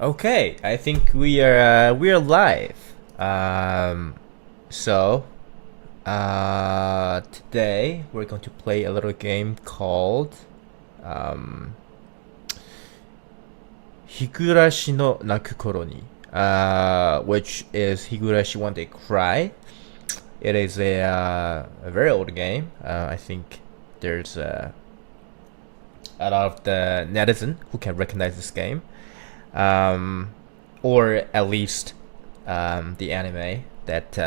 Okay, I think we are live. Um, so today we're going to play a little game called um, Higurashi no naku koro ni, which is Higurashi When They Cry. It is a very old game. I think there's a lot of the netizen who can recognize this game. Um, or at least the anime that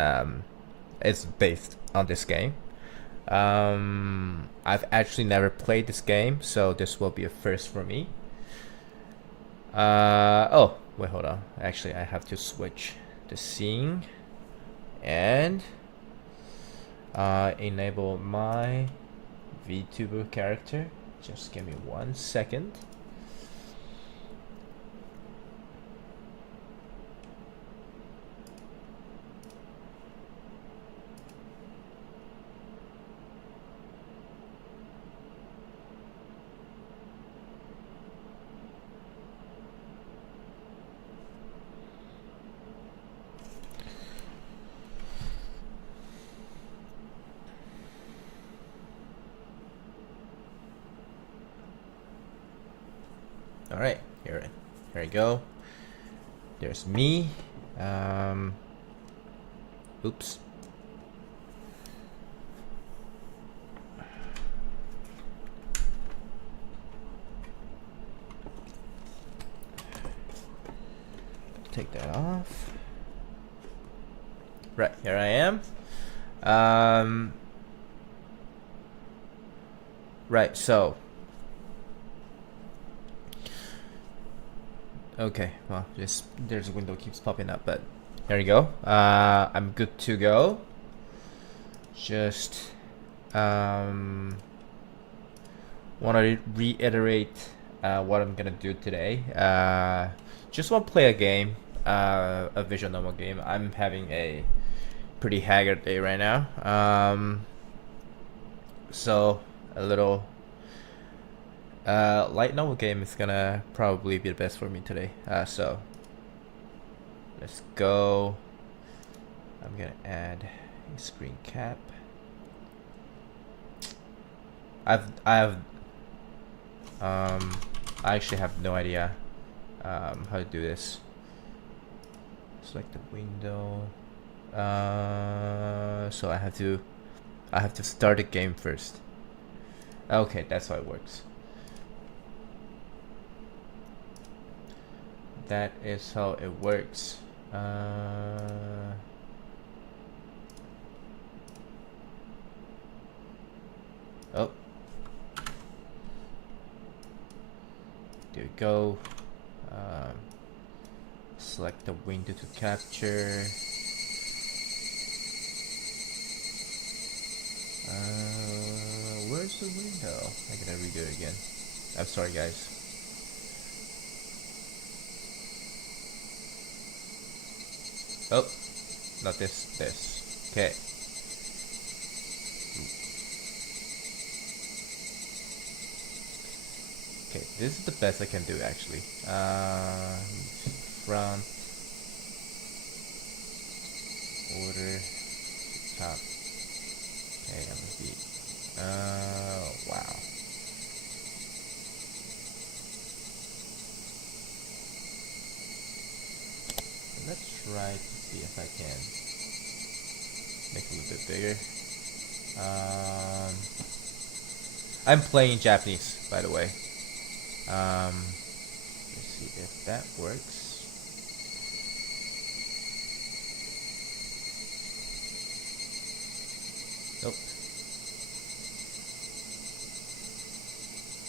is based on this game. I've actually never played this game, so this will be a first for me. Oh, wait, hold on. Actually, I have to switch the scene and enable my VTuber character. Just give me 1 second. All right, here we go. There's me. Um, oops. Take that off. Right, here I am. Right, so. Okay, well, just there's a window keeps popping up, but there you go. I'm good to go. Just want to reiterate what I'm gonna do today. Just want to play a game, a visual novel game. I'm having a pretty haggard day right now. So a little light novel game is gonna probably be the best for me today. So let's go. I'm gonna add a screen cap. I actually have no idea how to do this. Select the window. So I have to start the game first. Okay, that's how it works. That is how it works. Oh. There we go. Select the window to capture. Where's the window? I gotta redo it again. I'm sorry, guys. Oh, not this. This. Okay. Okay, this is the best I can do actually. Front, order, top. Okay, I'm gonna be. Wow. Let's try to see if I can make it a little bit bigger. I'm playing Japanese, by the way. Let's see if that works. Nope.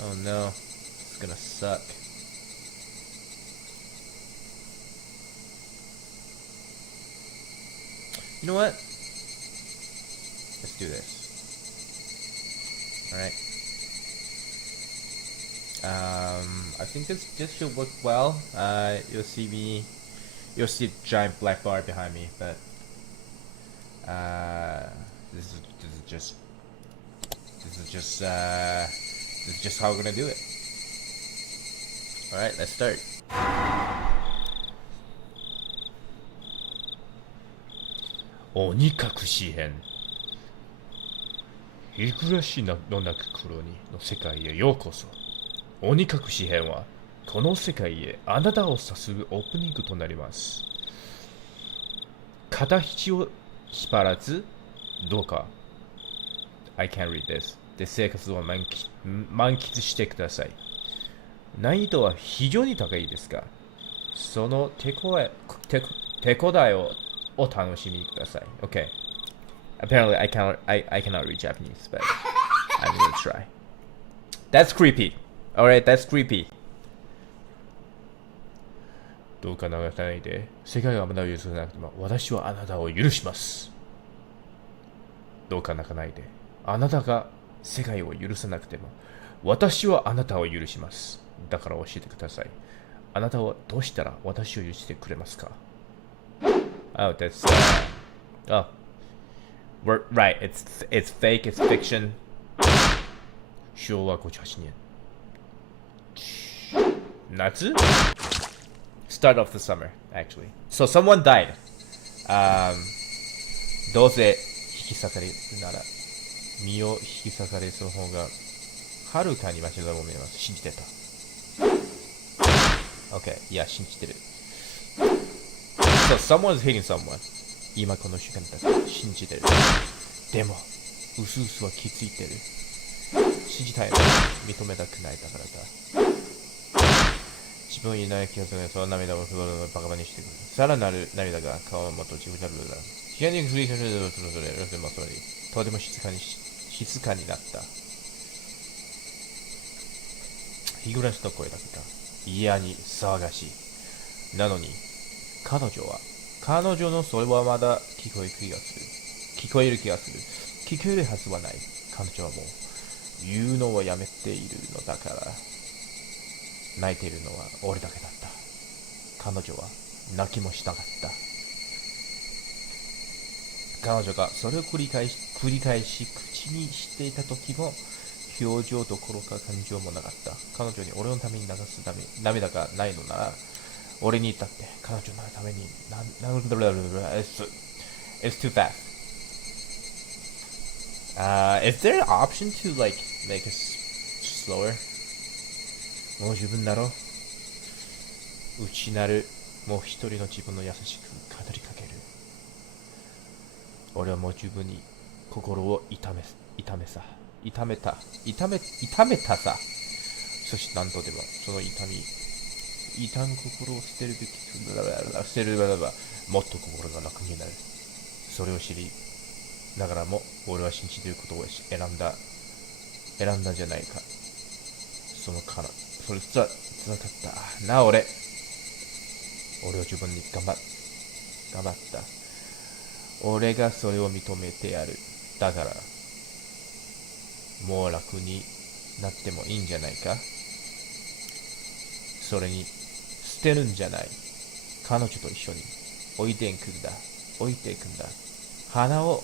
Oh no, it's gonna suck. You know what? Let's do this. Alright. I think this should work well. You'll see a giant black bar behind me, but this is just how we're gonna do it. All right, let's start. 鬼隠し編。日暮らしのなく頃にの世界へようこそ。鬼隠し編は、この世界へあなたを誘うオープニングとなります。肩肘を引っ張らず、どうか。I can't read this. で生活を満喫してください。難易度は非常に高いですが、その手応えをお楽しみください。Okay. Apparently, I cannot read Japanese, but I'm gonna try. That's creepy. Alright, that's creepy. どうか流さないで、世界があなたを許さなくても、私はあなたを許します。どうか泣かないで、あなたが世界を許さなくても、私はあなたを許します。だから教えてください。あなたはどうしたら私を許してくれますか？ Oh, that's oh, we're right. It's fake. It's fiction. 昭和58年。夏 Start of the summer, actually. So someone died. どうせ引き裂かれるなら、身を引き裂かれその方がはるかにマシだと思います。信じてた。Okay, いや、信じてる。So someone's hitting someone. 今この瞬間だって信じてる。でも、うすうすは気づいてる。信じたいの認めたくないだからだ。自分いない気がするので、その涙をバカバにしてくる。さらなる涙が顔をもっと自分になるのだ。部屋に振りかけるとても静かになった。日暮らしの声だけが嫌に騒がしい。なのに、彼女のそれはまだ聞こえる気がする。聞こえるはずはない。彼女はもう、言うのをやめているのだから。泣いているのは俺だけだった。彼女は泣きもしなかった。彼女がそれを繰り返し口にしていた時も、表情どころか感情もなかった。彼女に俺のために流す涙がないのなら、俺に至って彼女のためにIt's too fast. Is there an option to like make it slower? もう十分だろ。内なるもう一人の自分の優しく語りかける。俺はもう十分に心を痛めたさ。そして何とでもその痛む心を捨てるべきもっと心が楽になる。それを知りながらも俺は信じていることを選んだんじゃないか。それつらかったな。俺は自分に頑張った。俺がそれを認めてやる。だからもう楽になってもいいんじゃないか。それに捨てるんじゃない。彼女と一緒に置いていくんだ。花を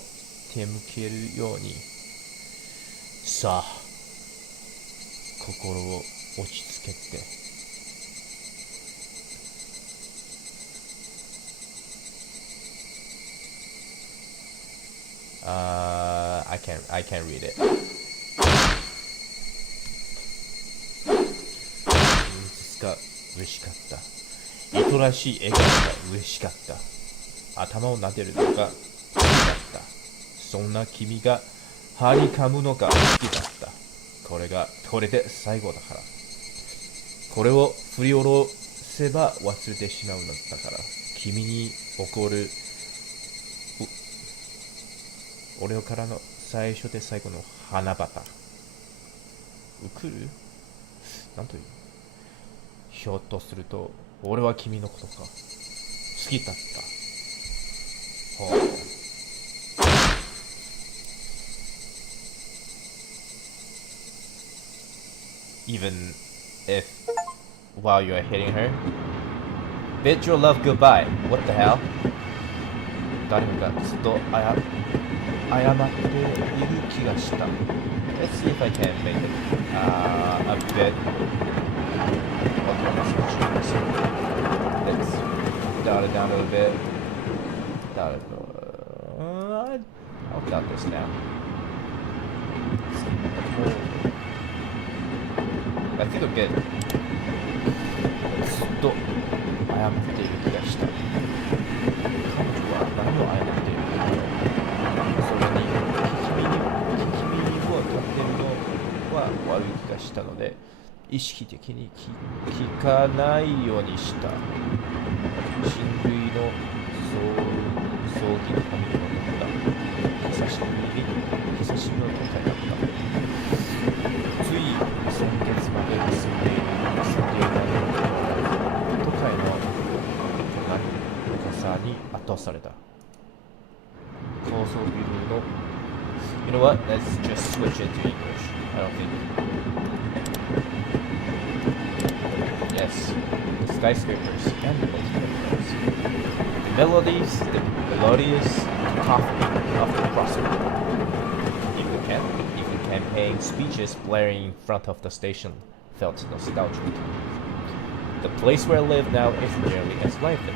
手向けるように。さあ、心を落ち着けて。I can't read it. が嬉しかった。愛らしい笑顔が嬉しかった。頭を撫でるのが好きだった。そんな君がはにかむのが好きだった。これで最後だから。これを振り下ろせば忘れてしまうのだから。君に起こる俺からの最初で最後の花畑。来る？なんという？ひょっとすると俺は君のことか好きだった。ほう。Even if while you're hitting her, bid your love goodbye. What the hell? 誰もがずっと謝っている気がした。Let's see if I can make it a bit. Let's dial it down a little bit. I'll got this now. I think I'll get ずっと謝っている気がした。彼女は何を謝っているのだろう。それに聞き耳を立てるのは悪い気がしたので、意識的に聞かないようにした。親類の葬儀の紙を取った。久しぶりの都会だった。つい先月まで住んでいたの都会の深さに圧倒された。高層ビルの You know what? Let's just switch it to English. I don't think. Yes, the skyscrapers and the multi-windows. The melodious cacophony of the crossover. Even campaign speeches blaring in front of the station felt nostalgic. The place where I live now is nearly as lively.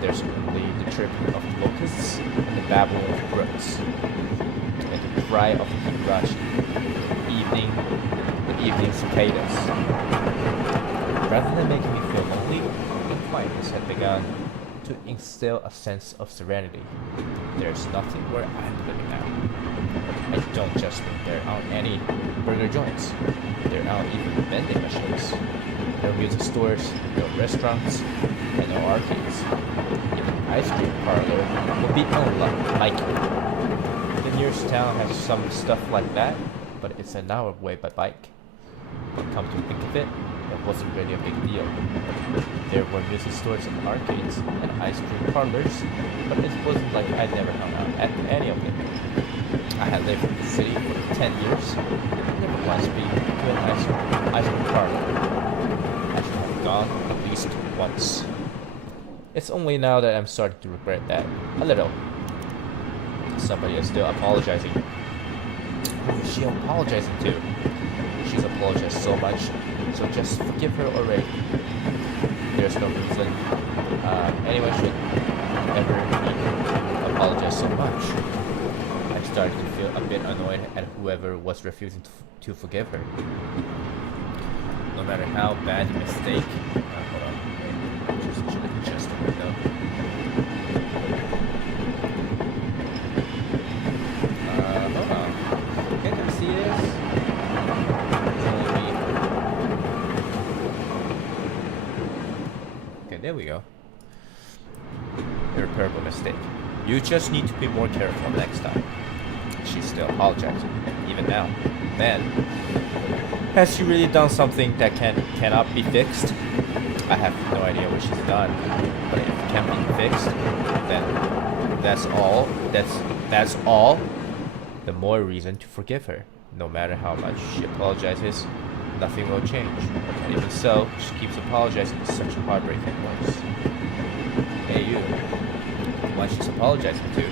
There's only the chirping of the locusts and the babble of brooks, and the cry of the Higurashi, the evening cicadas. Rather than making me feel lonely, the quietness had begun to instill a sense of serenity. There's nothing where I'm living now. I don't just think there aren't any burger joints. There aren't even vending machines. No music stores, no restaurants, and no arcades. Even an ice cream parlor would be unlikely. The nearest town has some stuff like that, but it's an hour away by bike. But come to think of it, it wasn't really a big deal. There were music stores and arcades and ice cream parlors, but it wasn't like I'd never hung out at any of them. I had lived in the city for 10 years, and never once been to an ice cream parlor. I should have gone at least once. It's only now that I'm starting to regret that a little. Somebody is still apologizing. Who is she apologizing to? She's apologized so much, so just forgive her already. There's no reason anyone should ever need to apologize so much. I started to feel a bit annoyed at whoever was refusing to forgive her. No matter how bad the mistake. Hold on. Just adjust the window. Hold on. Okay, can I see this? Okay, there we go. Irreparable mistake. You just need to be more careful next time. She's still apologizing, even now. Man, has she really done something that cannot be fixed? I have no idea what she's done, but if it can be fixed, then that's all. The more reason to forgive her. No matter how much she apologizes, nothing will change. And even so, she keeps apologizing in such a heartbreaking voice. Hey you, what she's apologizing to?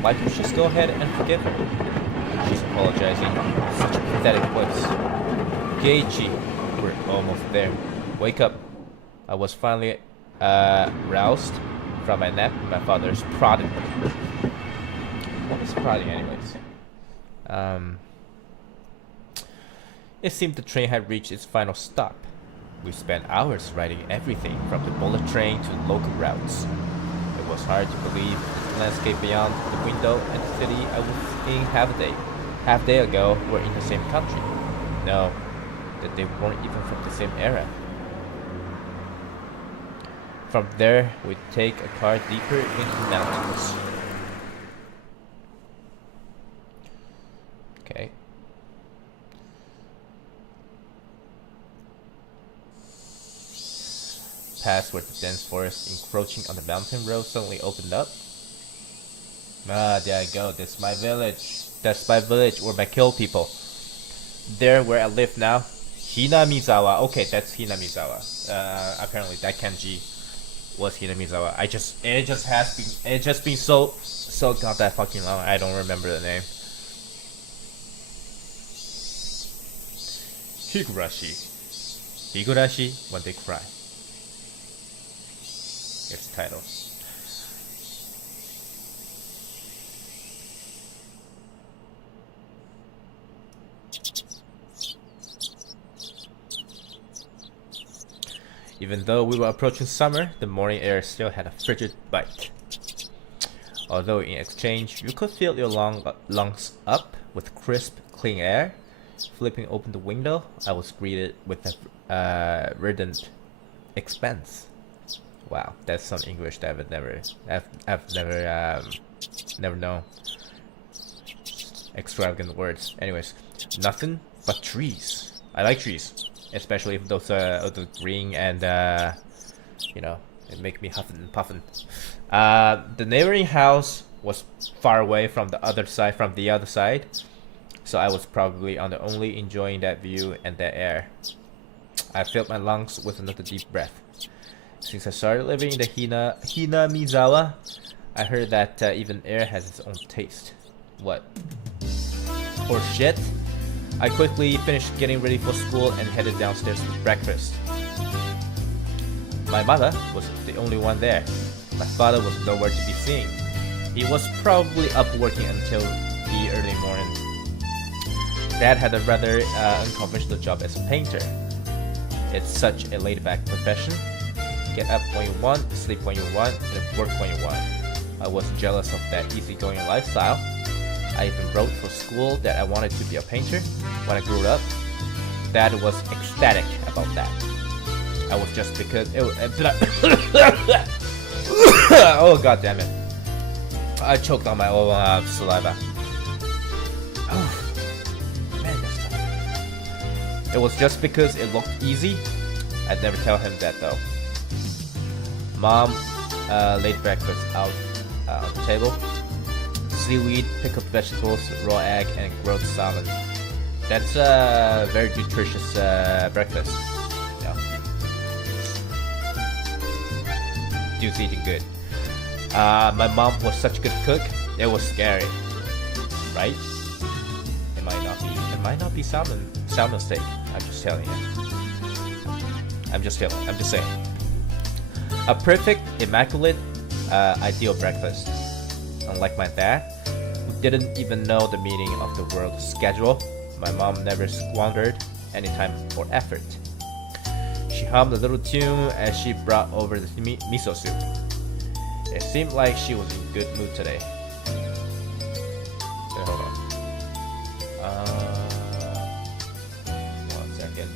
Why don't you just go ahead and forgive her? She's apologizing in such a pathetic voice. Geichi, we're almost there. Wake up. I was finally roused from my nap. My father's prodding me. What is prodding anyways? It seemed the train had reached its final stop. We spent hours riding everything from the bullet train to local routes. It was hard to believe the landscape beyond the window and the city I was in half day ago were in the same country. No, that they weren't even from the same era. From there, we'd take a car deeper into the mountains. Okay. Past where the dense forest encroaching on the mountain road suddenly opened up. Ah, there I go. That's my village. That's my village where I kill people. There where I live now. Hinamizawa. Okay, that's Hinamizawa. Apparently that kanji was Hinamizawa. It's just been so not that fucking long. I don't remember the name. Higurashi When They Cry. Its title. Even though we were approaching summer, the morning air still had a frigid bite. Although in exchange, you could fill your lungs up with crisp, clean air. Flipping open the window, I was greeted with a verdant expanse. Wow, that's some English that I've never known. Extravagant words. Anyways, nothing but trees. I like trees, especially if those are green and you know, it make me huffing and puffing. The neighboring house was far away from the other side, so I was probably on the only enjoying that view and that air. I filled my lungs with another deep breath. Since I started living in the Hinamizawa, I heard that even air has its own taste. What? Or shit? I quickly finished getting ready for school and headed downstairs for breakfast. My mother was the only one there. My father was nowhere to be seen. He was probably up working until the early morning. Dad had a rather unconventional job as a painter. It's such a laid-back profession. Get up when you want, sleep when you want, and work when you want. I was jealous of that easygoing lifestyle. I even wrote for school that I wanted to be a painter when I grew up. Dad was ecstatic about that. I was just because it was, oh god damn it. I choked on my own saliva. Oh, man, that's tough. It was just because it looked easy. I'd never tell him that though. Mom laid breakfast out on the table. Seaweed, pickled vegetables, raw egg, and grilled salmon. That's a very nutritious breakfast. Yeah. Dude's eating good. My mom was such a good cook. It was scary, right? It might not be salmon steak. I'm just telling you. I'm just saying. A perfect, immaculate, ideal breakfast. Unlike my dad, who didn't even know the meaning of the word schedule, my mom never squandered any time or effort. She hummed a little tune as she brought over the miso soup. It seemed like she was in good mood today. Okay, hold on. 1 second.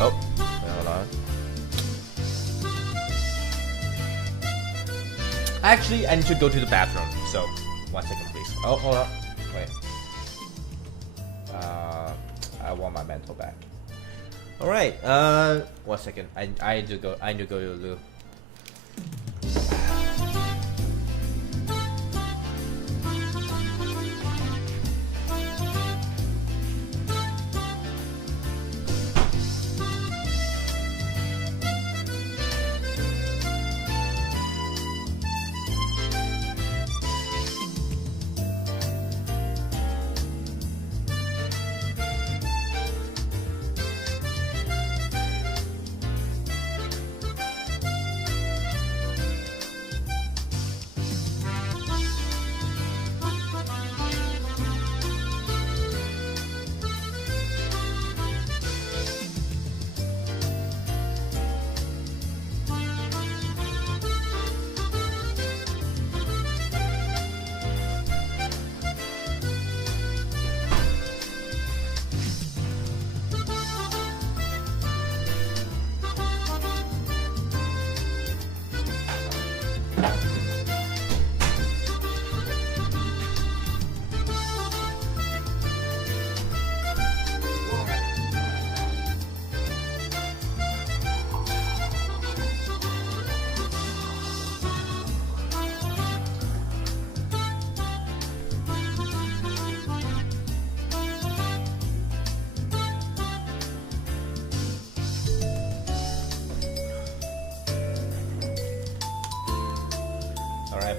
Oh, wait, hold on. Actually, I need to go to the bathroom, so 1 second, please. Oh, hold on. Wait. I want my mental back. All right. 1 second. I need to go to the loo.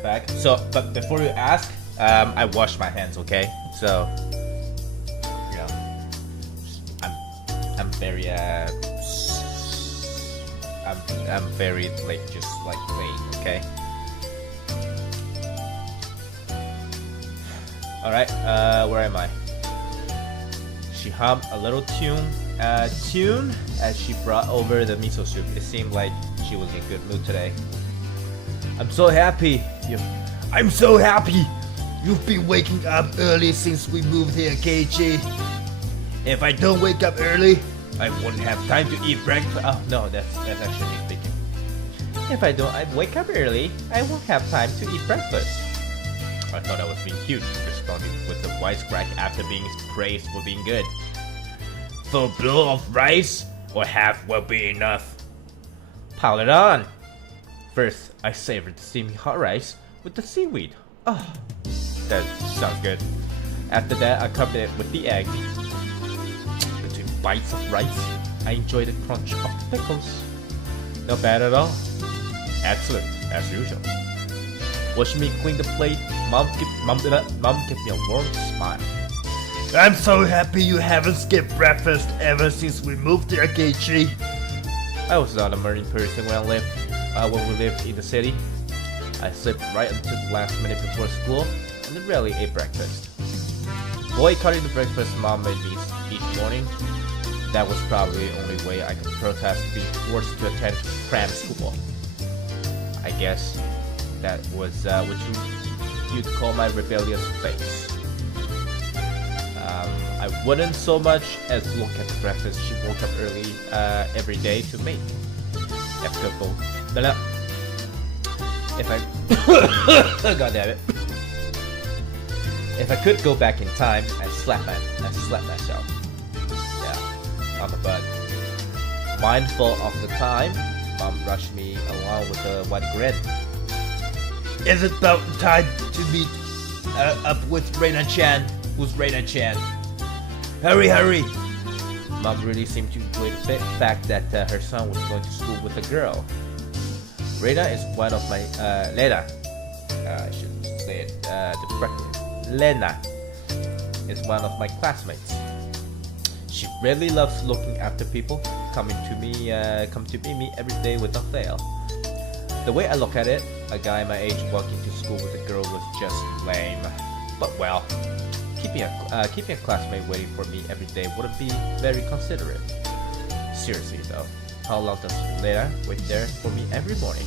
Back. So, but before you ask, I wash my hands, okay? So, you know, I'm very I'm very like just like clean, okay? All right, where am I? She hummed a little tune as she brought over the miso soup. It seemed like she was in a good mood today. I'm so happy. I'm so happy. You've been waking up early since we moved here, Keiichi. If I don't wake up early, I wouldn't have time to eat breakfast. Oh no, that's actually me speaking. If I wake up early, I won't have time to eat breakfast. I thought I was being cute, responding with a wisecrack after being praised for being good. Full bowl of rice or half will be enough. Pile it on. First, I savored the steaming hot rice with the seaweed. Oh, that sounds good. After that, I covered it with the egg. Between bites of rice, I enjoyed the crunch of the pickles. Not bad at all. Excellent, as usual. Watching me clean the plate, Mom gave me a warm smile. I'm so happy you haven't skipped breakfast ever since we moved here, Keiichi. I was not a morning person when we lived in the city. I slept right until the last minute before school and then rarely ate breakfast. Boycotting the breakfast Mom made me each morning, that was probably the only way I could protest being forced to attend cram school. I guess that was what you'd call my rebellious face. I wouldn't so much as look at the breakfast she woke up early every day to make. If I God damn it. If I could go back in time, I'd slap myself. Yeah, on the butt. Mindful of the time, Mom rushed me along with a wide grin. Is it about time to meet up with Reina-chan? Who's Reina-chan? Hurry! Mom really seemed to enjoy the fact that her son was going to school with a girl. Reina is one of my Lena. I should say it correctly. Lena is one of my classmates. She really loves looking after people. Come to meet me every day without fail. The way I look at it, a guy my age walking to school with a girl was just lame. But well, keeping a classmate waiting for me every day wouldn't be very considerate. Seriously though, how long does Lena wait there for me every morning?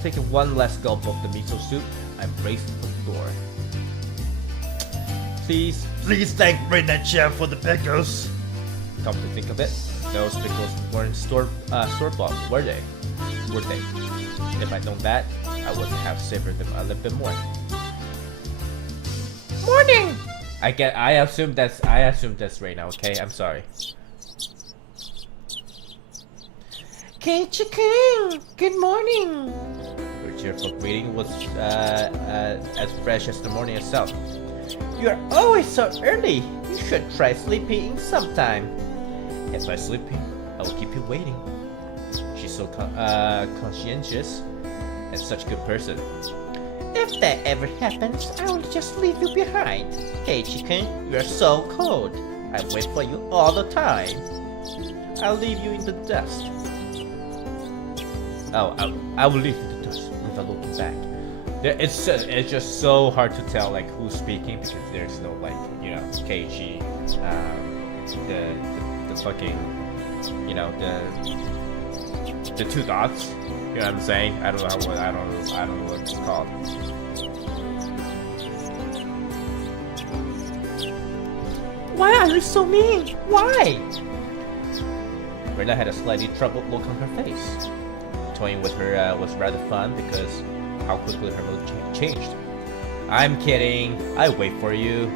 Taking one last gulp of the miso soup, I'm racing for the door. Please thank Reina-chan for the pickles. Come to think of it, those pickles weren't store-bought, were they? If I'd known that, I would have savored them a little bit more. Morning! I assume that's right now, okay? I'm sorry. Keiichi-kun, good morning! Her cheerful greeting was as fresh as the morning itself. You are always so early. You should try sleeping sometime. If I'm sleeping, I will keep you waiting. She's so conscientious and such a good person. If that ever happens, I will just leave you behind. Keiichi-kun, you are so cold. I wait for you all the time. I'll leave you in the dust. Oh, I will leave you in the dust without looking back. It's just so hard to tell like who's speaking because there's no like Keiichi, the fucking the two dots. You know what I'm saying? I don't know what it's called. Why are you so mean? Why? Rena had a slightly troubled look on her face. Toying with her was rather fun because how quickly her mood changed. I'm kidding. I wait for you.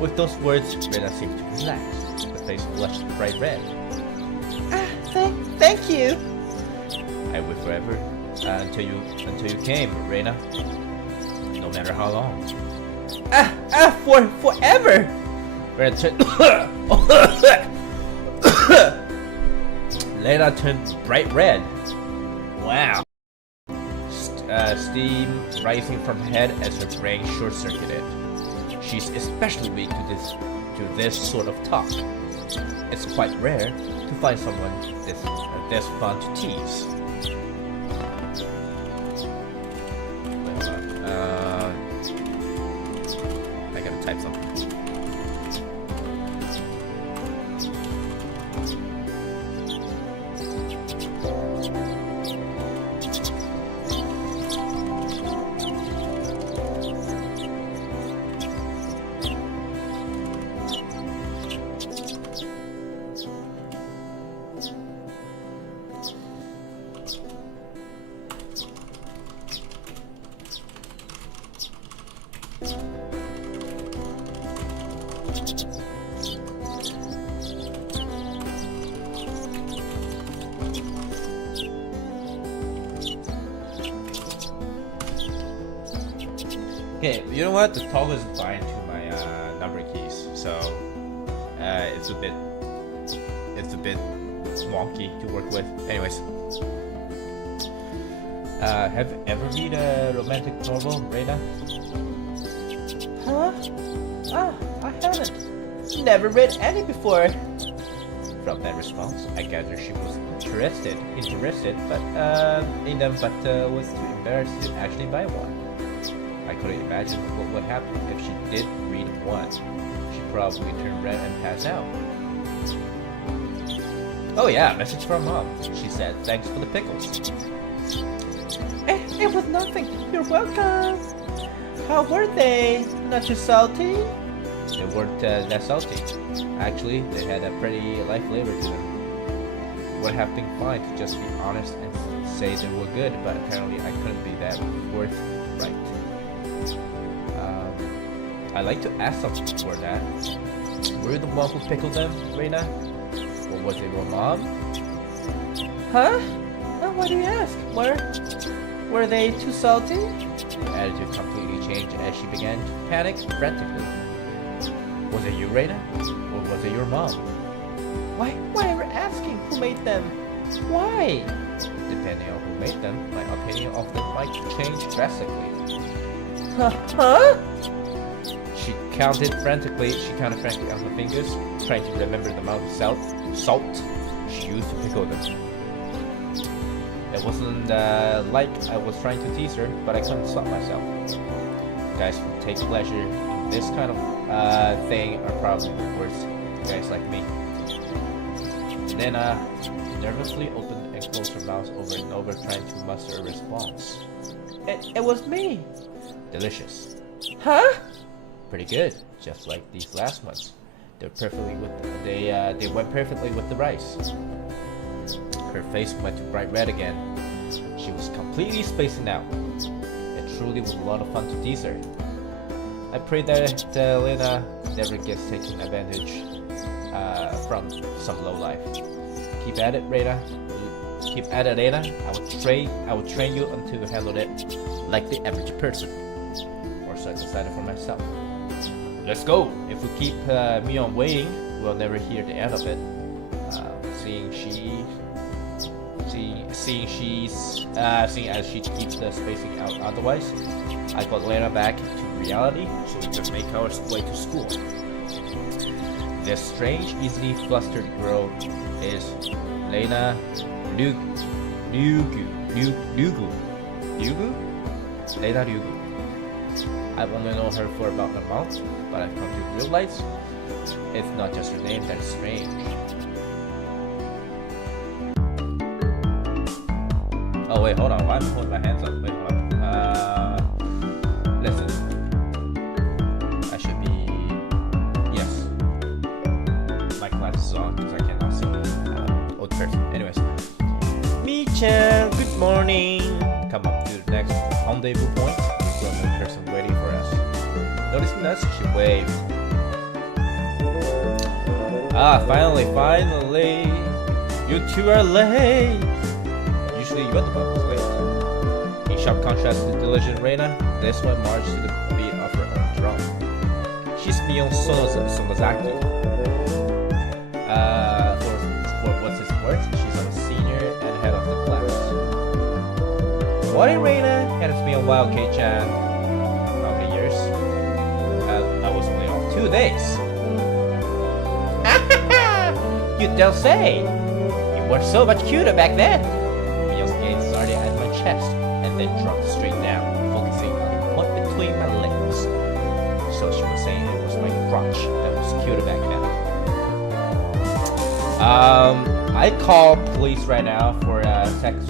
With those words, Rena seemed to relax. Her face flushed bright red. Thank you. I wait forever until you came, Rena. No matter how long. Forever. Rena Lena turned bright red. Wow. steam rising from her head as her brain short-circuited. She's especially weak to this sort of talk. It's quite rare to find someone this fun to tease. Wait, hold on. I gotta type something. Okay, you know what? The toggle isn't fine to my number keys, so it's a bit wonky to work with. Anyways, have you ever read a romantic novel, Reina? Huh? I haven't. Never read any before. From that response, I gather she was interested, but in them, but was too embarrassed to actually buy one. I couldn't imagine what would happen if she did read one. She'd probably turn red and pass out. Oh yeah, message from mom. She said, thanks for the pickles. It was nothing. You're welcome. How were they? Not too salty? They weren't that salty. Actually, they had a pretty light flavor to them. Would have been fine to just be honest and say they were good, but apparently I couldn't be that forthright. I'd like to ask something for that. Were you the one who pickled them, Reina? Or was it your mom? Huh? Why do you ask? Were they too salty? Her attitude completely changed as she began to panic frantically. Was it you, Reina? Or was it your mom? Why are you asking who made them? Why? Depending on who made them, my opinion of them might change drastically. Huh? She counted frantically on her fingers, trying to remember the amount of salt she used to pickle them. It wasn't like I was trying to tease her, but I couldn't stop myself. Guys who take pleasure in this kind of thing are probably the worst guys like me. Nena nervously opened and closed her mouth over and over, trying to muster a response. It was me. Delicious. Huh? Pretty good, just like these last ones. They went perfectly with the rice. Her face went to bright red again. She was completely spacing out. It truly was a lot of fun to tease her. I pray that Lena never gets taken advantage from some lowlife. Keep at it, Reina. Keep at it, Lena. I will train you until you handle it like the average person. Or so I decided for myself. Let's go. If we keep me on waiting, we'll never hear the end of it. Seeing as she keeps spacing out otherwise, I got Lena back to reality so we could make our way to school. This strange, easily flustered girl is Lena Lugu. Lena Lugu. I've only known her for about a month, but I've come to realize it's not just her name that's strange. Oh wait, hold on. Why am I holding my hands up? Wait, hold on. Listen. I should be... Yes. My glasses is on because I cannot see old person. Anyways. Mi-chan, good morning. Come up to the next rendezvous point. There's a new person waiting for us. Noticing us, she waved. Finally. You two are late. Usually you're the one who's late. In sharp contrast to the diligent Reina, this one marched to the beat of her own drum. She's Mion Sonozaki. For what's his worth, she's a senior and head of the class. morning, Reina. And it's been a while, K-chan. How many years? I was only off 2 days. You don't say. You were so much cuter back then. Mio's gaze started at my chest and then dropped straight down, focusing on the point between my legs. So she was saying it was my crotch that was cuter back then. I'd call police right now for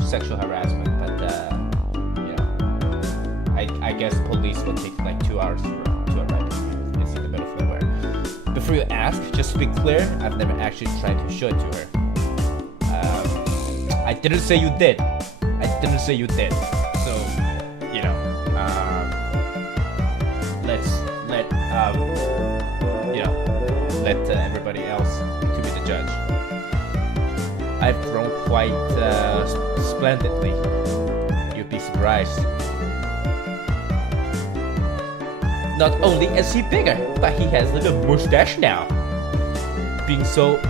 sexual harassment, but I guess police will take like 2 hours to arrive. It's in the middle of nowhere. Before you ask, just to be clear, I've never actually tried to show it to her. I didn't say you did. So, let everybody else to be the judge. I've grown quite splendidly. You'd be surprised. Not only is he bigger, but he has a little mustache now. Being so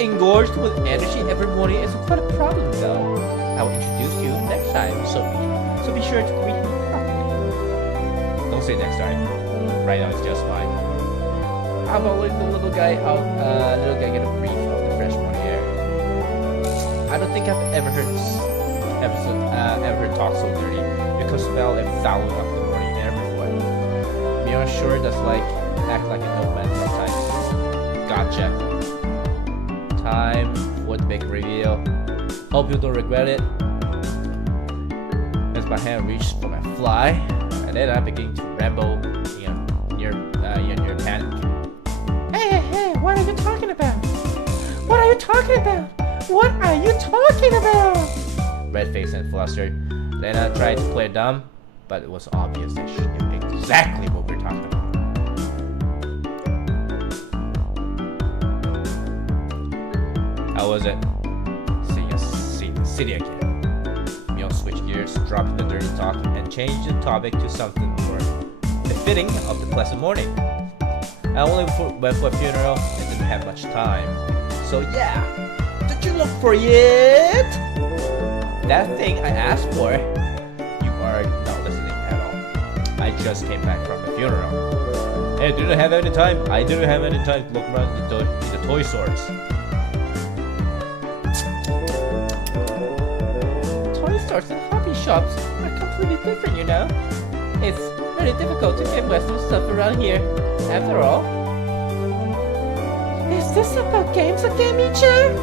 engorged with energy every morning is quite a problem, though. I will introduce you next time, so be sure to greet him properly. Don't say next time. Right now it's just fine. How about letting the little guy get a brief of the fresh morning air? I don't think I've ever heard talk so dirty. You could smell it fouling up the morning air before. Mia sure does act like a nomad sometimes. Gotcha. Time for the big reveal. Hope you don't regret it. As my hand reached for my fly, and then I begin to ramble near panic. Hey, what are you talking about? What are you talking about? Red-faced and flustered, Lena tried to play dumb, but it was obvious that she knew exactly what we were talking about. How was it? Seeing the city again. Mio switched gears, dropped the dirty talk, and changed the topic to something more befitting of the pleasant morning. I only went for a funeral and didn't have much time. So yeah, did you look for it? That thing I asked for? You are not listening at all. I just came back from the funeral. Hey, I didn't have any time to look around in the toy stores. Toy stores and hobby shops are completely different, you know? It's very difficult to get Western stuff around here, after all. Is this about games again, Micha?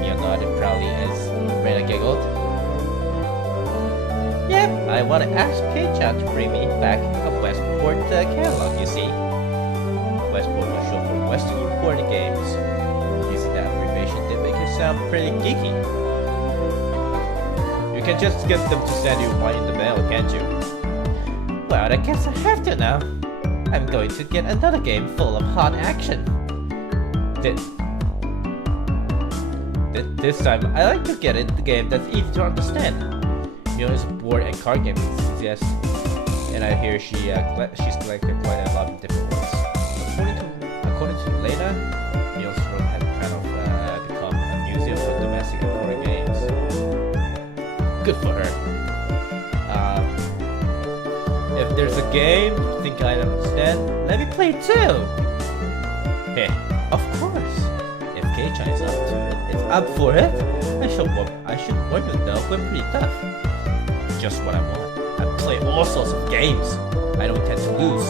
Mia nodded proudly as Rena giggled. Yep, I want to ask K-chan to bring me back a Westport catalog, you see. Westport was shown for Western imported games. Using that abbreviation did make it sound pretty geeky. You can just get them to send you one in the mail, can't you? Well, I guess I have to now. I'm going to get another game full of hot action. This time, I like to get the game that's easy to understand. Mio is a board and card game enthusiast, and I hear she's collected quite a lot of different ones. According to Lena, Mio's room had kind of become a museum of domestic and foreign games. Good for her. If there's a game you think I understand, let me play it too. Hey, of course. If K-chan is up for it. I should warn you though, we're pretty tough. Just what I want. I play all sorts of games. I don't intend to lose.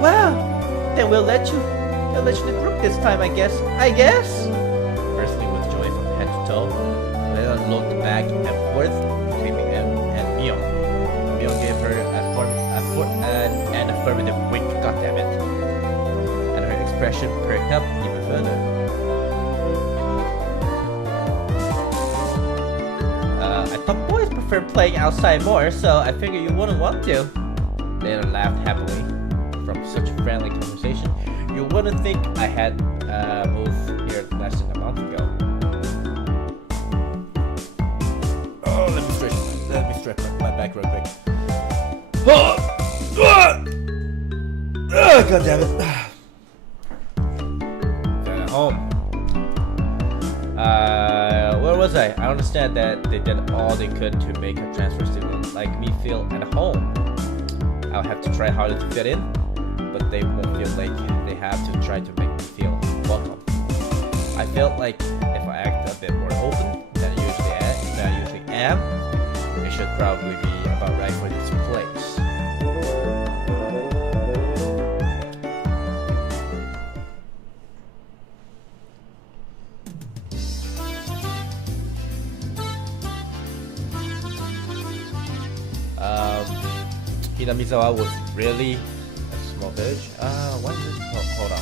Wow, then we'll let you in the group this time, I guess. Bursting with joy from head to toe, Lena looked back and forth between me and Mio. Mio gave her an affirmative wink, goddammit. And her expression perked up even further. I thought boys prefer playing outside more, so I figured you wouldn't want to. Lena laughed happily. From such a friendly conversation, you wouldn't think I had moved here less than a month ago. Oh, let me stretch my back real quick. God damn it. Then at home. Where was I? I understand that they did all they could to make a transfer student like me feel at home. I'll have to try harder to fit in, but they won't feel like they have to try to make me feel welcome. I felt like if I act a bit more open than I usually am, it should probably be about right for this place. Hinamizawa was really a small village. What is it? Oh, hold on.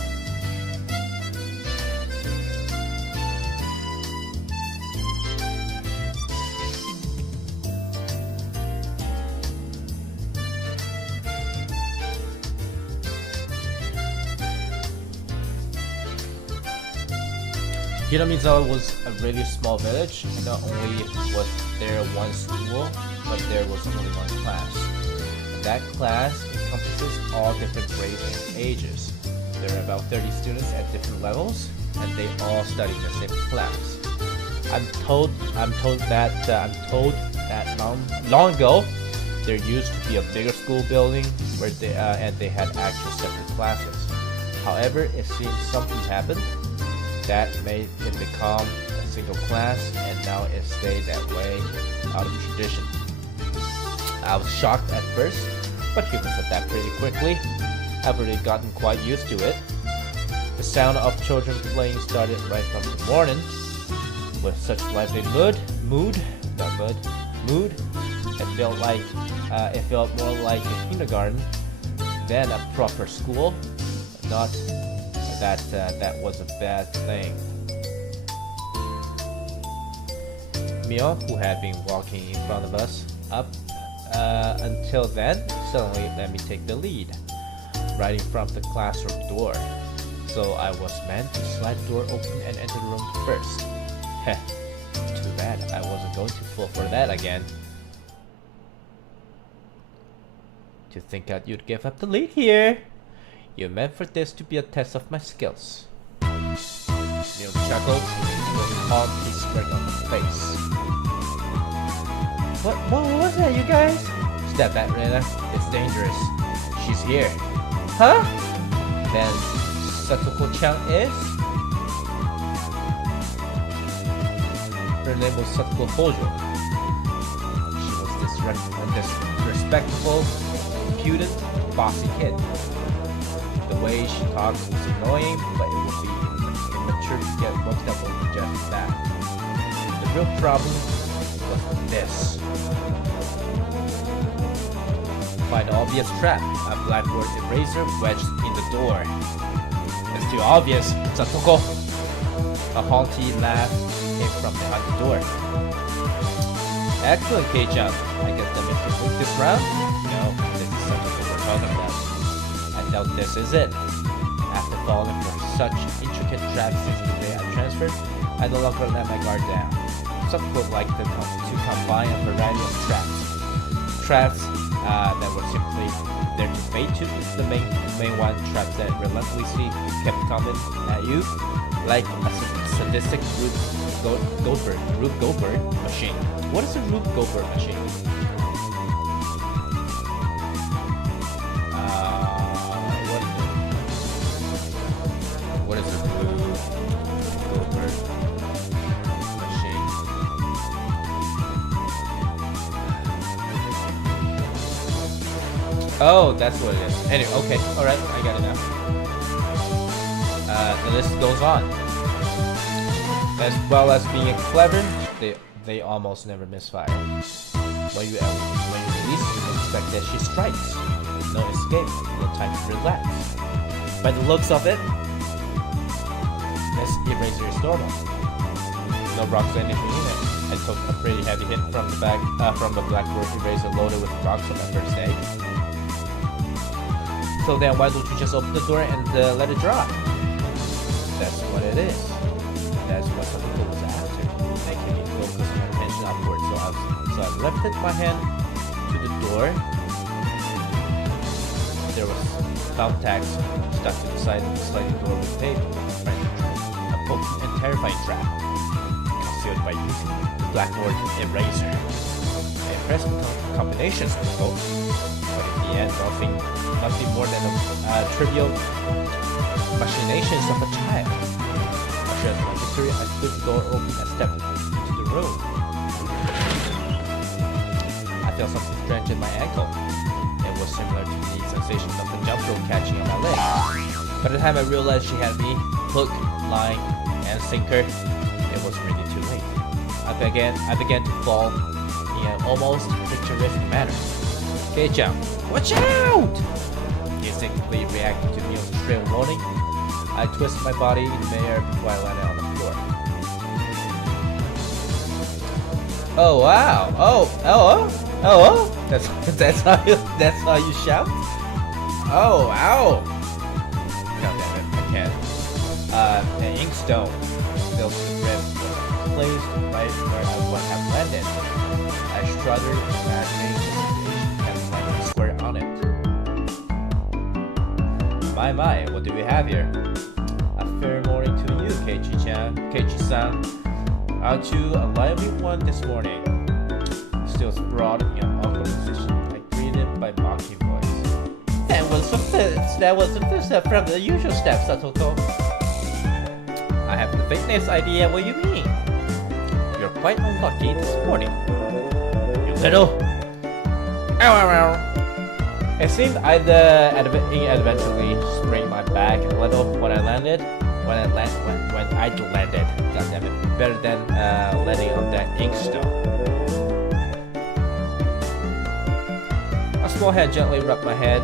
Hinamizawa was a really small village. Not only was there one school, but there was only one class. That class encompasses all different grades and ages. There are about 30 students at different levels, and they all study in the same class. I'm told that long ago there used to be a bigger school building where they had actual separate classes. However, it seems something happened that made it become a single class, and now it stayed that way out of tradition. I was shocked at first, but humans adapt pretty quickly. I've already gotten quite used to it. The sound of children playing started right from the morning. With such lively mood, it felt more like a kindergarten than a proper school. Not that was a bad thing. Mio, who had been walking in front of us up until then, suddenly let me take the lead, right in front of the classroom door. So I was meant to slide the door open and enter the room first. Heh, too bad I wasn't going to fall for that again. To think you'd give up the lead here. You meant for this to be a test of my skills. Neil chuckled with a calm smirk on his face. What was that, you guys? Step back, Rena. It's dangerous. She's here. Huh? Then Satoko-chan is? Her name was Satoko Hojo. She was this respectable, impudent, bossy kid. The way she talks was annoying, but it would be immature to get worked up over just that. The real problem was this. Find an obvious trap, a blackboard eraser wedged in the door. It's too obvious, Satoko. A haunty laugh came from behind the door. Excellent, Kei-chan. I guess that means to book this round? No, this is Satoko we're talking about. I doubt this is it. After falling for such intricate traps since the day I transferred, I no longer let my guard down. Satoko liked to combine a variety of traps. Traps that were simply there to bait you. The main one, traps that relentlessly kept coming at you, like a sadistic Rube Goldberg machine. What is a Rube Goldberg machine? What is a Rube Goldberg machine? Oh, that's what it is. Anyway, okay, alright, I got it now. The list goes on. As well as being clever, they almost never misfire. When you least expect that she strikes. No escape, no time to relax. By the looks of it, this eraser is normal. No rocks or anything in it. I took a pretty heavy hit from the blackboard eraser loaded with rocks on my first day. So then why don't you just open the door and let it drop? That's what it is. That's what Satoko was after, making me focus my attention upwards. So I lifted my hand to the door. There was thumbtacks stuck to the side of the sliding door with tape. A potent and terrifying trap. videos by using the blackboard eraser. I pressed the combinations before, but in the end, nothing more than trivial machinations of a child. Assured of my victory, I split the door open and stepped into the room. I felt something strange in my ankle. It was similar to the sensation of a jump rope catching on my leg. By the time I realized she had me, hook, line, and sinker, it was really too late. I began to fall in an almost picturesque manner. Kei-chan, watch out! Instinctively reacting to Neil's shrill warning, I twisted my body in midair before I landed on the floor. Oh wow! Oh! That's how you shout? Oh wow! God damn it, I can't. An inkstone filled with red was placed right where I would have landed. I struggled, imagining the situation and landing square on it. My, what do we have here? A fair morning to you, Keiichi-san. Aren't you a lively one this morning? Still sprawled in an awkward position, I greeted by mocking voice. That was a first from the usual steps, Satoko. I have the faintest idea what you mean. You're quite unlucky this morning. You little... Ow. It seemed I'd inadvertently sprained my back a little when I landed. When I landed. God damn it. Better than landing on that inkstone. A small hand gently rubbed my head.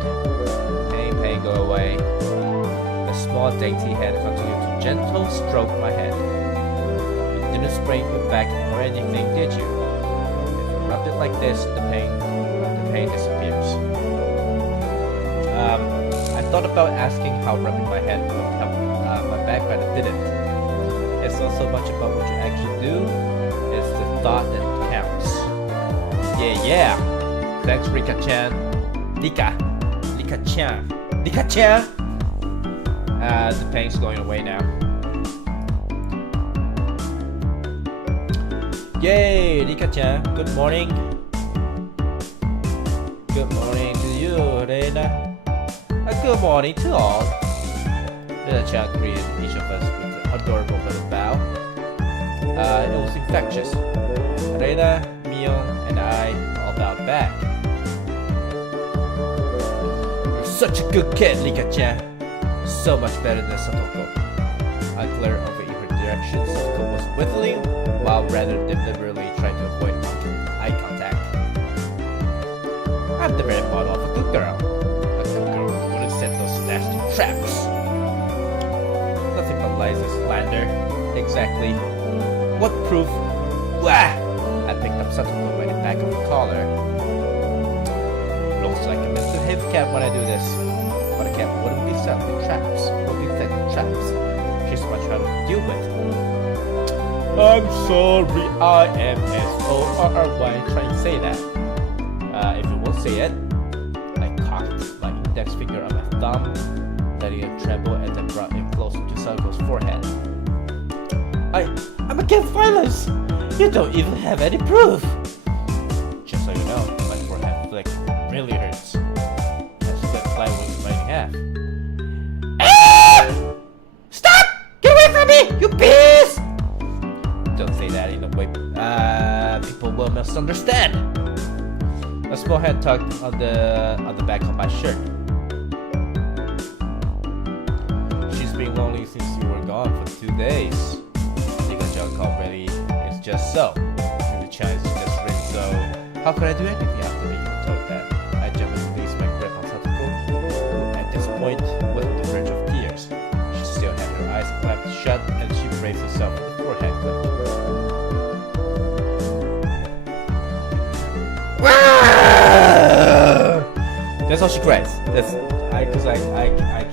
Pain go away. The small dainty hand continued to gently stroke my head. You didn't sprain your back or anything, did you? If you rubbed it like this, the pain disappears. I thought about asking how rubbing my head would help my back, but I didn't. It's not so much about what you actually do, it's the thought that counts. Yeah. Thanks, Rika-chan. Rika-chan. The pain's going away now. Yay, Rika-chan. Good morning. Good morning to you, Reina. Good morning to all. Rika-chan greeted each of us with an adorable little bow. It was infectious. Reina, Mion, and I all bowed back. You're such a good kid, Rika-chan. So much better than Satoko. I glared over in her direction. Satoko was whistling while rather deliberately trying to avoid eye contact. I'm the very model of a good girl. A good girl wouldn't set those nasty traps. Nothing but lies and slander. Exactly. What proof? Wah! I picked up Satoko by the back of the collar. Looks like a misbehaved cat when I do this. But a cat wouldn't be set with traps. She's much harder to deal with. I'm sorry, I-M-S-O-R-R-Y, trying to say that. If you won't say it, I cocked my index finger on my thumb, letting it tremble and then brought it closer to Satoko's forehead. I'm against violence! You don't even have any proof! Just so you know, my forehead flick really hurts. I split plywood right in half. Stop! Get away from me, you beast! Don't say that in a way people will misunderstand. A small hand tugged on the back of my shirt. She's been lonely since you were gone for 2 days. Nika-chan already is just so. Higurashi is just written so. How could I do anything after being told that? I gently released my grip on Satoko, who at this point was on the verge of tears. She still had her eyes clamped shut and she braced herself for the forehead clip. That's how she cries. That's because I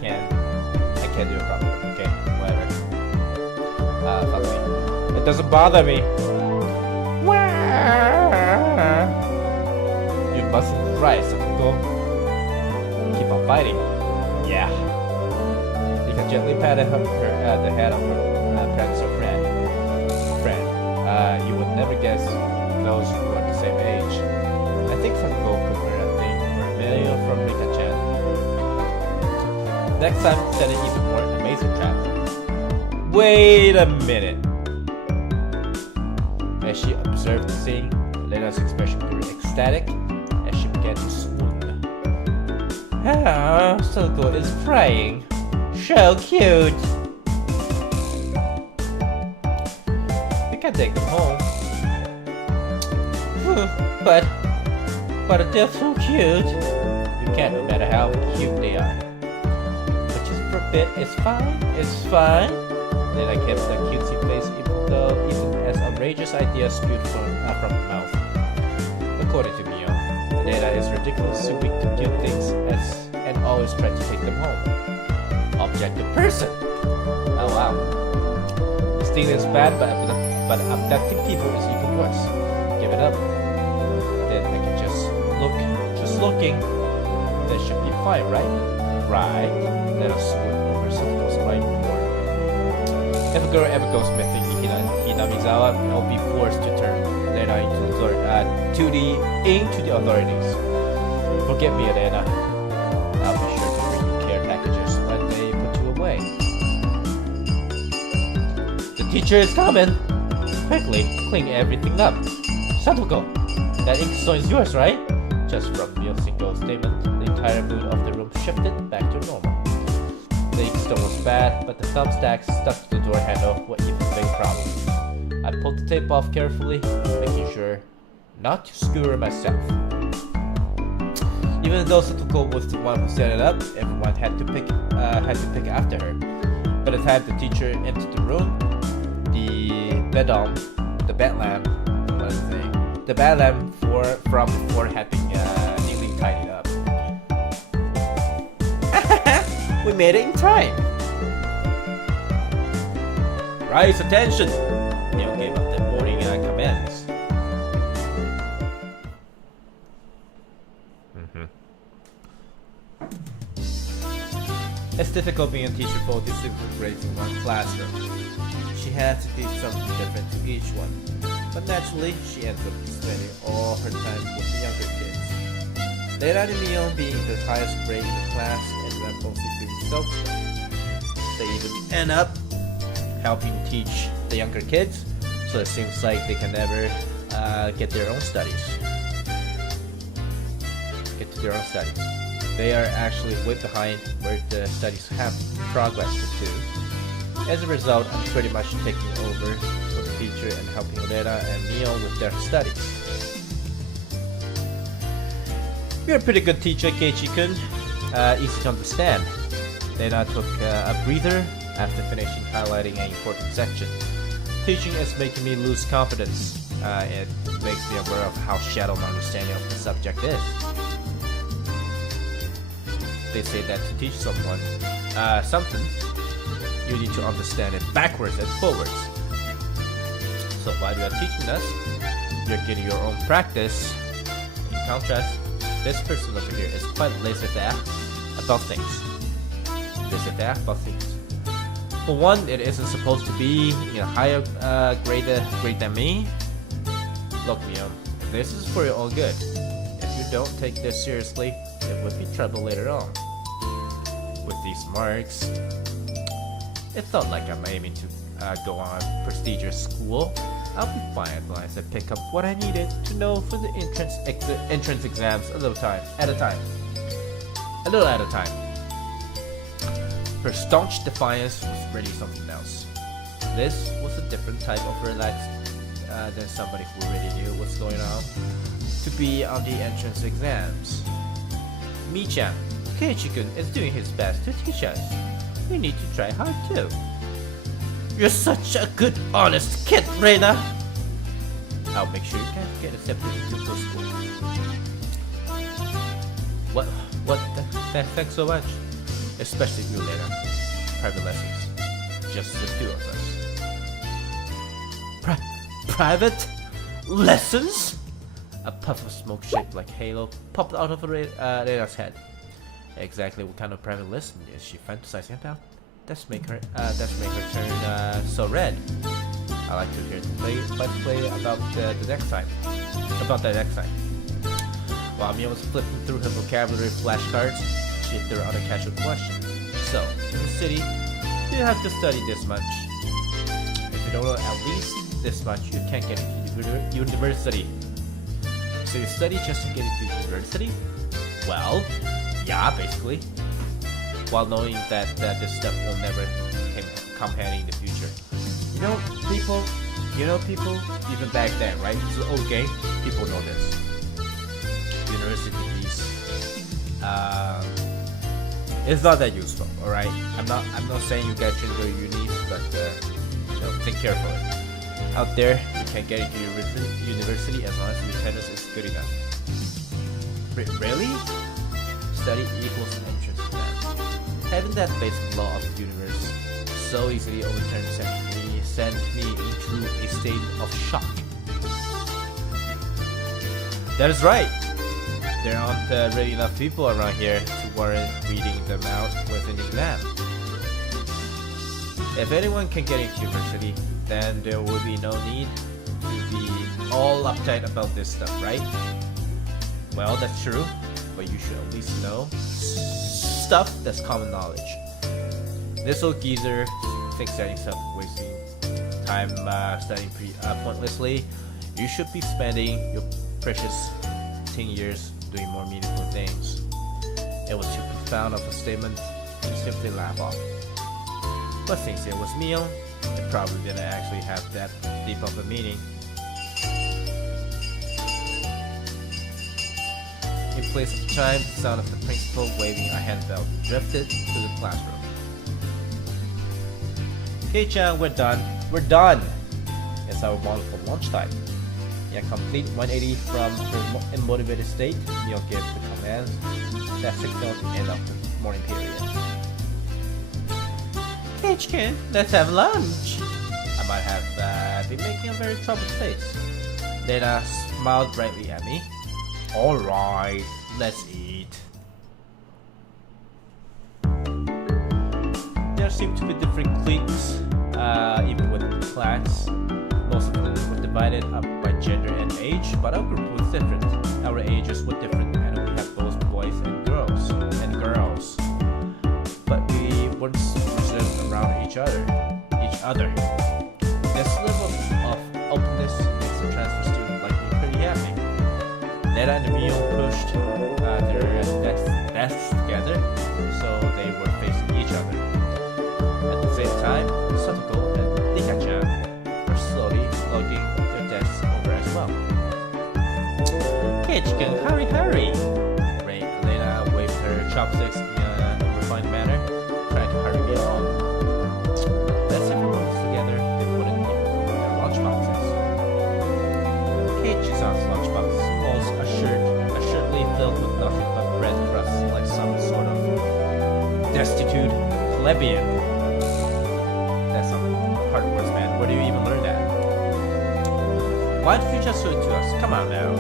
can't do it properly. Okay, whatever. Fuck me. It doesn't bother me. You mustn't cry, Satoko. Keep on fighting. Yeah. Nika gently patted the head of her friend. never guess those who are the same age. I think from Goku or a thing, or Emilio from Rika-chan. Next time, set an even more amazing trap. Wait a minute. As she observed the scene, Lena's expression grew ecstatic as she began to swoon. Ah, Soko is crying. So cute. We can take them home. But they're so cute. You can't, no matter how cute they are. But just for a bit, it's fine. Lena kept a cutesy face even as outrageous ideas spewed from her mouth. According to Mio, Lena is ridiculously weak to cute things and always tries to take them home. Objective person! Oh wow. Stealing is bad, but abducting people is even worse. Give it up. Then I can just looking. That should be fine, right? Right. Let us swoon over Sato's right more. If a girl ever goes missing in Hinamizawa, I'll be forced to turn Lena into the authorities. Forget me, Lena. I'll be sure to bring you care packages when they put you away. The teacher is coming! Quickly, clean everything up. Satoko, that ink stone is yours, right? Just from Mio's single statement, the entire mood of the room shifted back to normal. The ink stone was bad, but the thumbtacks stuck to the door handle were even a big problem. I pulled the tape off carefully, making sure not to skewer myself. Even though Satoko was the one who set it up, everyone had to pick after her. By the time the teacher entered the room, the bed lamp from before had been neatly tidied up. We made it in time! Rise attention! Neil gave up the boarding commands. It's difficult being a teacher for autistic grades in one classroom. She had to teach something different to each one. But naturally, she ends up spending all her time with the younger kids. Lena and Mio being the highest grade in the class and then mostly doing self-study. They even end up helping teach the younger kids, so it seems like they can never get to their own studies. They are actually way behind where the studies have progressed to. As a result, I'm pretty much taking over for the teacher and helping Lena and Mio with their studies. You're a pretty good teacher, Keiichi-kun. Easy to understand. Lena took a breather after finishing highlighting an important section. Teaching is making me lose confidence. It makes me aware of how shallow my understanding of the subject is. They say that to teach someone something, you need to understand it backwards and forwards. So while you are teaching us, you're getting your own practice. In contrast, this person over here is quite laissez-faire about things. For one, it isn't supposed to be in a higher grade than me. Look, Mio, this is for your own good. If you don't take this seriously, it would be trouble later on. With these marks, it's not like I'm aiming to go on prestigious school. I'll be fine as long as I pick up what I needed to know for the entrance exams a little at a time. Her staunch defiance was really something else. This was a different type of relaxed than somebody who already knew what's going on to be on the entrance exams. Mi-chan, Keiichi-kun is doing his best to teach us. We need to try hard too. You're such a good, honest kid, Reina! I'll make sure you guys get accepted into the school. Thanks so much. Especially you, Reina. Private lessons. Just the two of us. Private lessons? A puff of smoke shaped like halo popped out of Reina's head. Exactly what kind of private lesson is she fantasizing about? That's make her turn so red. I like to hear the play about the next time. About that next time. While Mia was flipping through her vocabulary flashcards, she threw out a casual question. So, in the city, you have to study this much. If you don't know at least this much, you can't get into university. So you study just to get into university? Well, yeah, basically. While knowing that this stuff will never come handy in the future. You know people, even back then, right? It's an old game, people know this. Universities, it's not that useful, alright? I'm not saying you guys shouldn't go to uni, but think carefully. Out there, you can get into university as long as your attendance is good enough. Really? Study equals entrance exam. Having that basic law of the universe so easily overturned sent me into a state of shock. That is right. There aren't really enough people around here to warrant reading them out with an exam. If anyone can get into university, then there will be no need to be all uptight about this stuff, right? Well, that's true, but you should at least know stuff that's common knowledge. This old geezer thinks that instead of wasting time studying pointlessly, you should be spending your precious 10 years doing more meaningful things. It was too profound of a statement to simply laugh off. But since it was meal, it probably didn't actually have that deep of a meaning. In place of chime, the sound of the principal waving a handbell drifted through the classroom. Okay-chan, we're done. We're done! It's our wonderful lunchtime. In a complete 180 from her unmotivated state, Neil gave the command that signaled the end of the morning period. H-Kin, let's have lunch! I might have been making a very troubled face. Lena smiled brightly at me. Alright, let's eat. There seemed to be different cliques, even within the class. Most of them were divided up by gender and age, but our group was different. Our ages were different, and we had both boys and girls. But we weren't reserved around each other. This level of openness makes a transfer student like me pretty happy. Neda and Emil pushed their desks together, so they were facing each other. At the same time, Satoko and Nika-chan were slowly lugging their desks over as well. H-Kin, hurry! Lena waved her chopsticks in a refined manner, trying to hurry me along. As everyone was together, they wouldn't even put their lunchboxes. Keiichi-san's lunchbox was assuredly filled with nothing but bread crusts like some sort of destitute plebeian. That's some hard words, man. Where do you even learn that? Why don't you just show it to us? Come on now.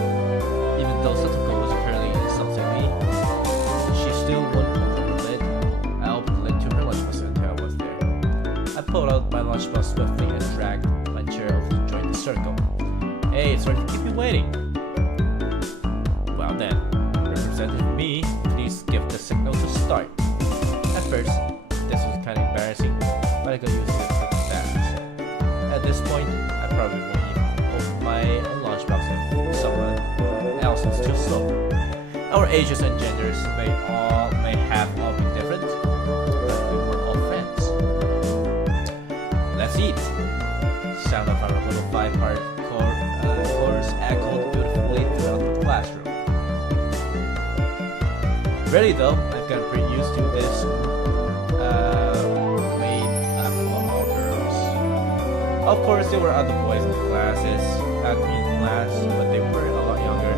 Even though Satoko was apparently insulting me, she still wouldn't open the lid. I opened the lid to her lunchbox until I was there. I pulled out my lunchbox swiftly and dragged my chair over to join the circle. Hey, sorry to keep you waiting. Well then, representative me, please give the signal to start. At first, this was kind of embarrassing, but I got used to it pretty fast. At this point, I probably won't even open my own lunchbox if someone else is too slow. Our ages and genders may have all been different, but we were all friends. Let's eat! The sound of our little five-part chorus echoed beautifully throughout the classroom. Really though, I've gotten pretty used to this made up of all girls. Of course, there were other boys in the community class, but they were a lot younger,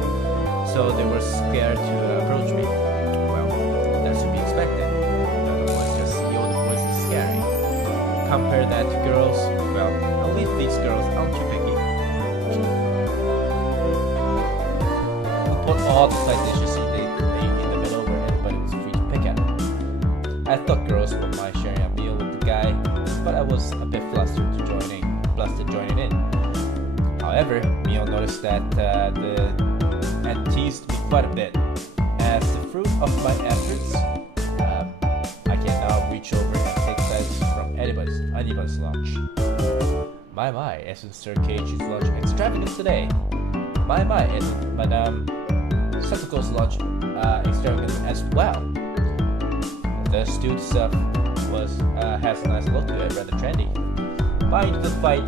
so they were scared to approach me. Well, that's to be expected. Otherwise, just see all the boys is scary. Compare that to girls, well, at least these girls aren't too picky. We put all the side dishes in the middle where everybody was free to pick at. I thought girls wouldn't mind sharing a meal with the guy, but I was a bit flustered starts joining in. However, Mio noticed that and teased me quite a bit. As the fruit of my efforts, I can now reach over and take bets from anybody's lunch. My, isn't Sir Keiichi's lunch extravagant today? My, isn't Madame Satoko's lunch extravagant as well? The stewed stuff has a nice look to it, rather trendy. By the fight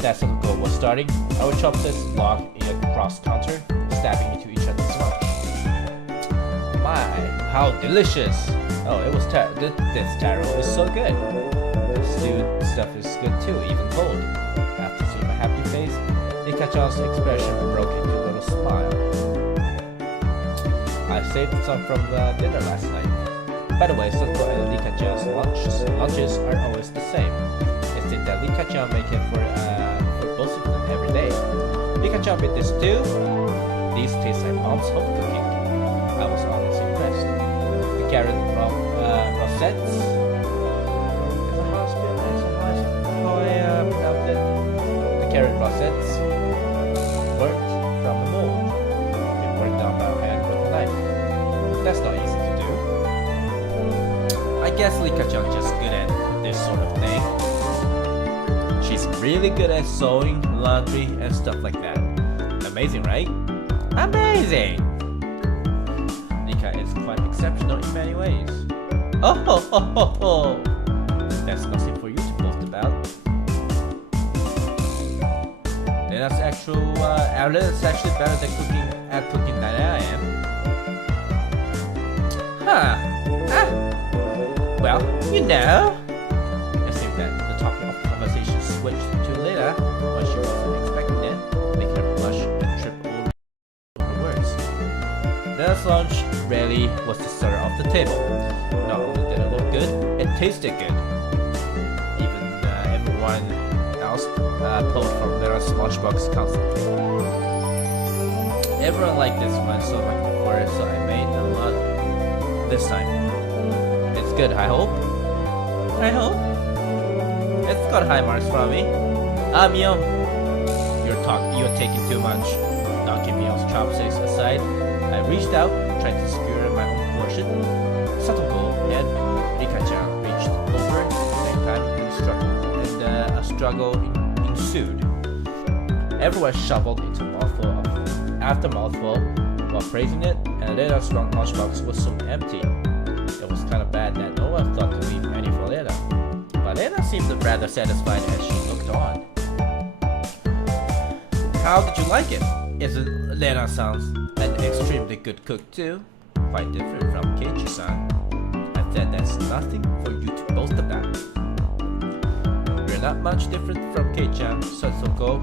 that Satoko was starting, our chopsticks locked in a cross counter, stabbing into each other's lunch. My, how delicious! Oh, it was this taro is so good. The stewed stuff is good too, even cold. After seeing my happy face, Rika-chan's expression broke into a little smile. I saved some from dinner last night. By the way, Satoko and Rika-chan's lunches are always the same. It's that Rika-chan make it for both of them every day. Rika-chan made this too. These taste like mom's home cooking. I was always impressed. The carrot rosettes. The carrot rosettes burnt from the mold. It burnt down by hand with a knife. That's not easy to do. I guess Rika-chan just good at this sort of thing. She's really good at sewing, laundry, and stuff like that. Amazing, right? Amazing! Rika is quite exceptional in many ways. Oh ho ho ho ho! That's nothing for you to boast about. Lena's actually better than cooking than I am. Huh? Well, you know. It seemed that the topic of conversation switched to Lena when she wasn't expecting it, making her blush and trip over words. Lena's lunch really was the center of the table. Not only did it look good, it tasted good. Even everyone else pulled from Lena's lunchbox constantly. Everyone liked this one so much before, so I made a lot this time. It's good, I hope. It's got high marks from me. Mio, you're taking too much. Knocking Mio's chopsticks aside, I reached out, trying to secure my own portion. Satoko and Rika-chan reached over at the same time, and a struggle ensued. Everyone shoveled into mouthful after mouthful while praising it, and Lena's lunchbox was soon empty. It was kind of bad that no one thought to leave any for Lena, but Lena seemed rather satisfied as she looked on. How did you like it? Isn't Lena sounds an extremely good cook too? Quite different from Keiichi-san. I said that's nothing for you to boast about. You're not much different from Keiichi-chan, Satoko.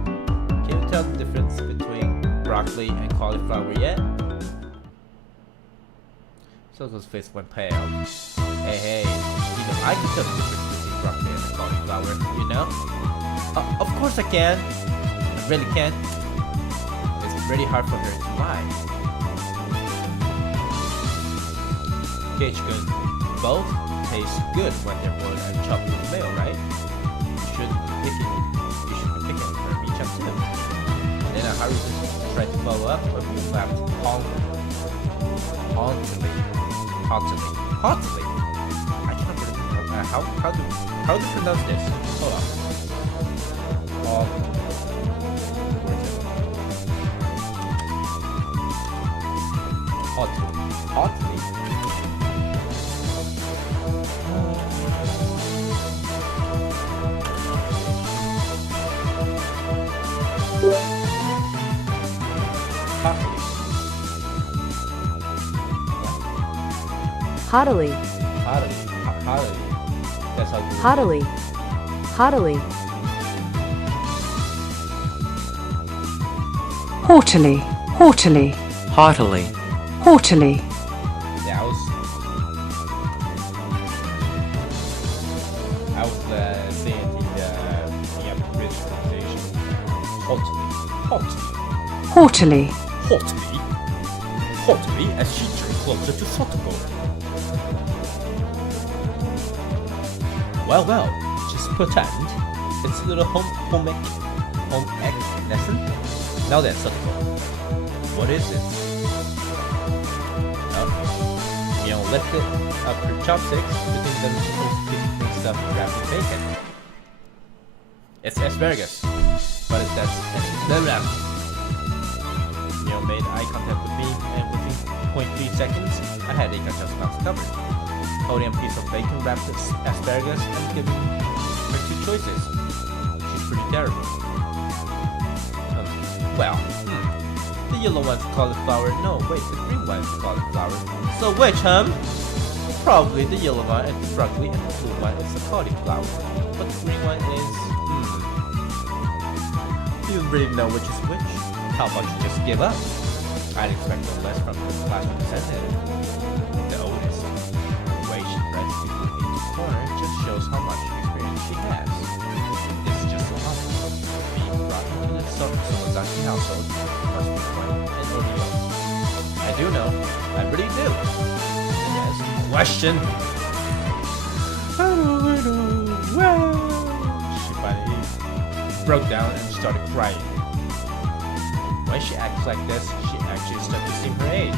Can you tell the difference between broccoli and cauliflower yet? Satoko's face went pale. Hey, even I can tell the difference between broccoli and cauliflower, you know? Of course I can. I really can. It's really hard for her to lie. Keiichi-kun, both taste good when they're boiled and chopped with mayo, right? You should be picking for Michan too. Then Haruka tried to follow up, but we laughed haughtily. I cannot remember how to pronounce this. Hold on. Haughtily. Haughtily. That's how you Haughtily. Haughtily. Haughtily. Haughtily. Haughtily. Haughtily. Yeah, I was saying the British pronunciation. Haughtily. Haughtily, as she drew closer to Satoko. Well, just pretend. It's a little home ec lesson. Now then, Satoko, what is it? Mio lifted up her chopsticks, putting them into stuffed wrapped in bacon. It's asparagus, but that's blah blah. Mio made eye contact with me, and within 0.3 seconds, I had Ikacha's mouth covered, holding a piece of bacon wrapped asparagus and giving her two choices. She's pretty terrible. The yellow one's cauliflower. No, wait, the green one's cauliflower. So which, Probably the yellow one is the broccoli and the blue one is the cauliflower. But the green one is, Do you really know which is which? How about you just give up? I'd expect no less from the class representative. The oldest. The way she threads people in each corner just shows how much experience she has. This is just so awful. Being brought into the Somozaki household must be quite an ordeal. I do know. I really do. And as a question. She finally broke down and started crying. When she acts like this, she actually starts to seem her age.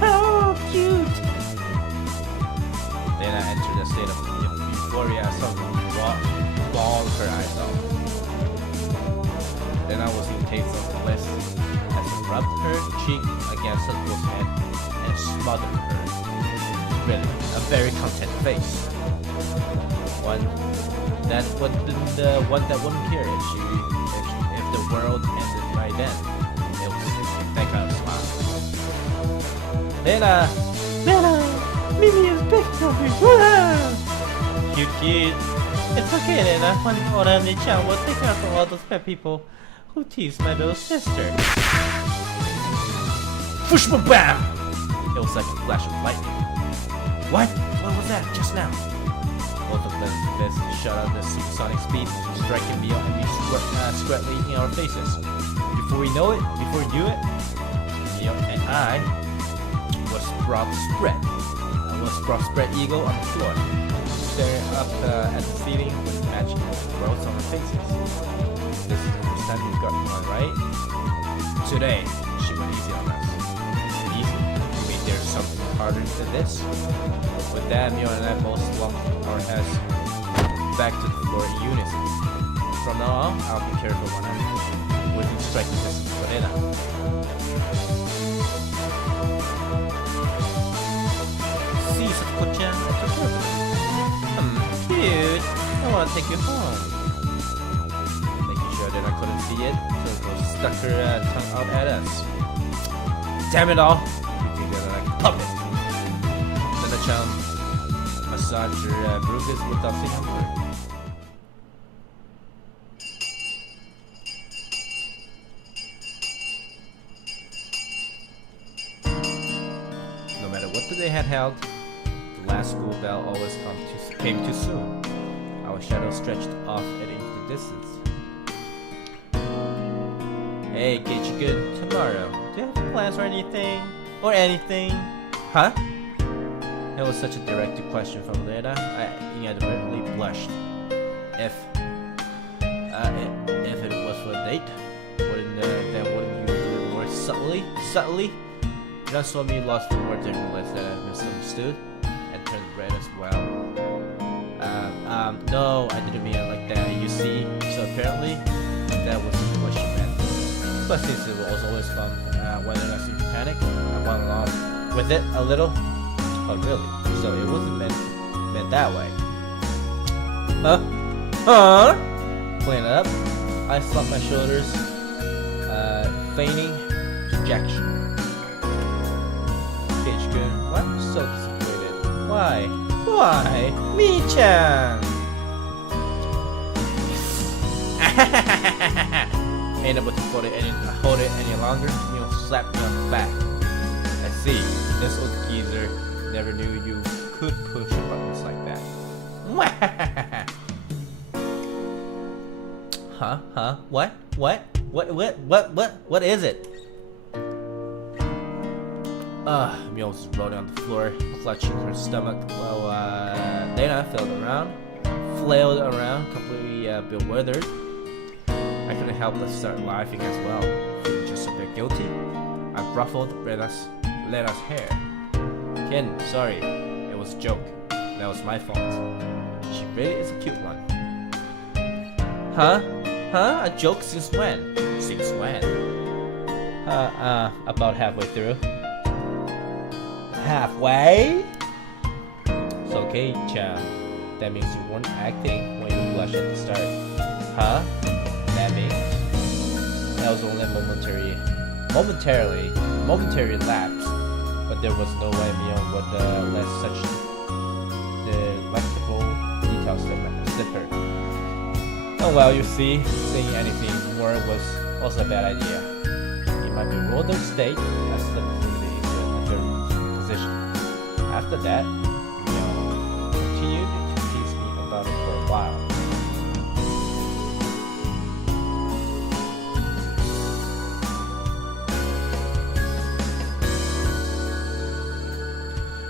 Oh, cute! Then I entered a state of euphoria as something bawled her eyes out. Then I was in taste of bliss as I rubbed her cheek against Sato's head and smothered her. Really, a very content face. One that wouldn't care if the world ended right then. It was that kind of smile. Lena, Mimi is picking on me. Cute kid. It's okay, Lena. When Orani-chan will take care of all those pet people who tease my little sister. Push bam! It was like a flash of lightning. What? What was that just now? Both of them fists shot out at supersonic speed, striking me and me squarely in our faces. Before we knew it, Mio and I was brought spread eagle on the floor, staring up at the ceiling with matching growths on our faces. This is the first time you've gotten one, right? Today, she went easy on us. Easy? You mean there's something harder than this? With that, Mio and I both slumped our heads back to the floor in unison. From now on, I'll be careful when I'm within striking distance of Lena. See, Satoko-chan, I took care of it. Cute. I want to take you home. Making sure that I couldn't see it, Satoko stuck her tongue out at us. Damn it all! You think that I'm like a puppet? Lena-chan massage your bruises without saying a word. No matter what the day had held, the last school bell always came too soon. Our shadow stretched off and into the distance. Hey, Keiichi-kun, tomorrow, do you have plans or anything? Or anything? Huh? That was such a direct question from Lena. I inadvertently blushed. If it was for a date, wouldn't you do it more subtly? Just saw me lost for words and realized that I misunderstood and turned red as well. No, I didn't mean it like that. You see, so apparently that wasn't what she meant. But since it was always fun, when I seemed to panic, I went along with it a little. Oh really? So it wasn't meant that way. Clean up. I slumped my shoulders, feigning dejection. Keiichi-kun, why are you so disappointed? Why? Me-chan! Ain't able to hold it any longer. You'll slap me on the back. I see. This old geezer never knew you could push buttons like that. Huh? What is it? Mio was rolling on the floor, clutching her stomach while Lena flailed around, completely bewildered. I couldn't help but start laughing as well, feeling just a bit guilty. I ruffled Lena's hair. Ken, sorry, it was a joke. That was my fault. She really is a cute one. Huh? A joke since when? Since when? About halfway through. Halfway? It's okay, Chan. That means you weren't acting when you blushed at the start. Huh? That means that was only a momentary lapse, but there was no way Mion would let such delectable details slip her. Oh well, you see, saying anything more was also a bad idea. It might be ruled of state and slip quickly into a third position. After that, Mion continued to tease me about it for a while.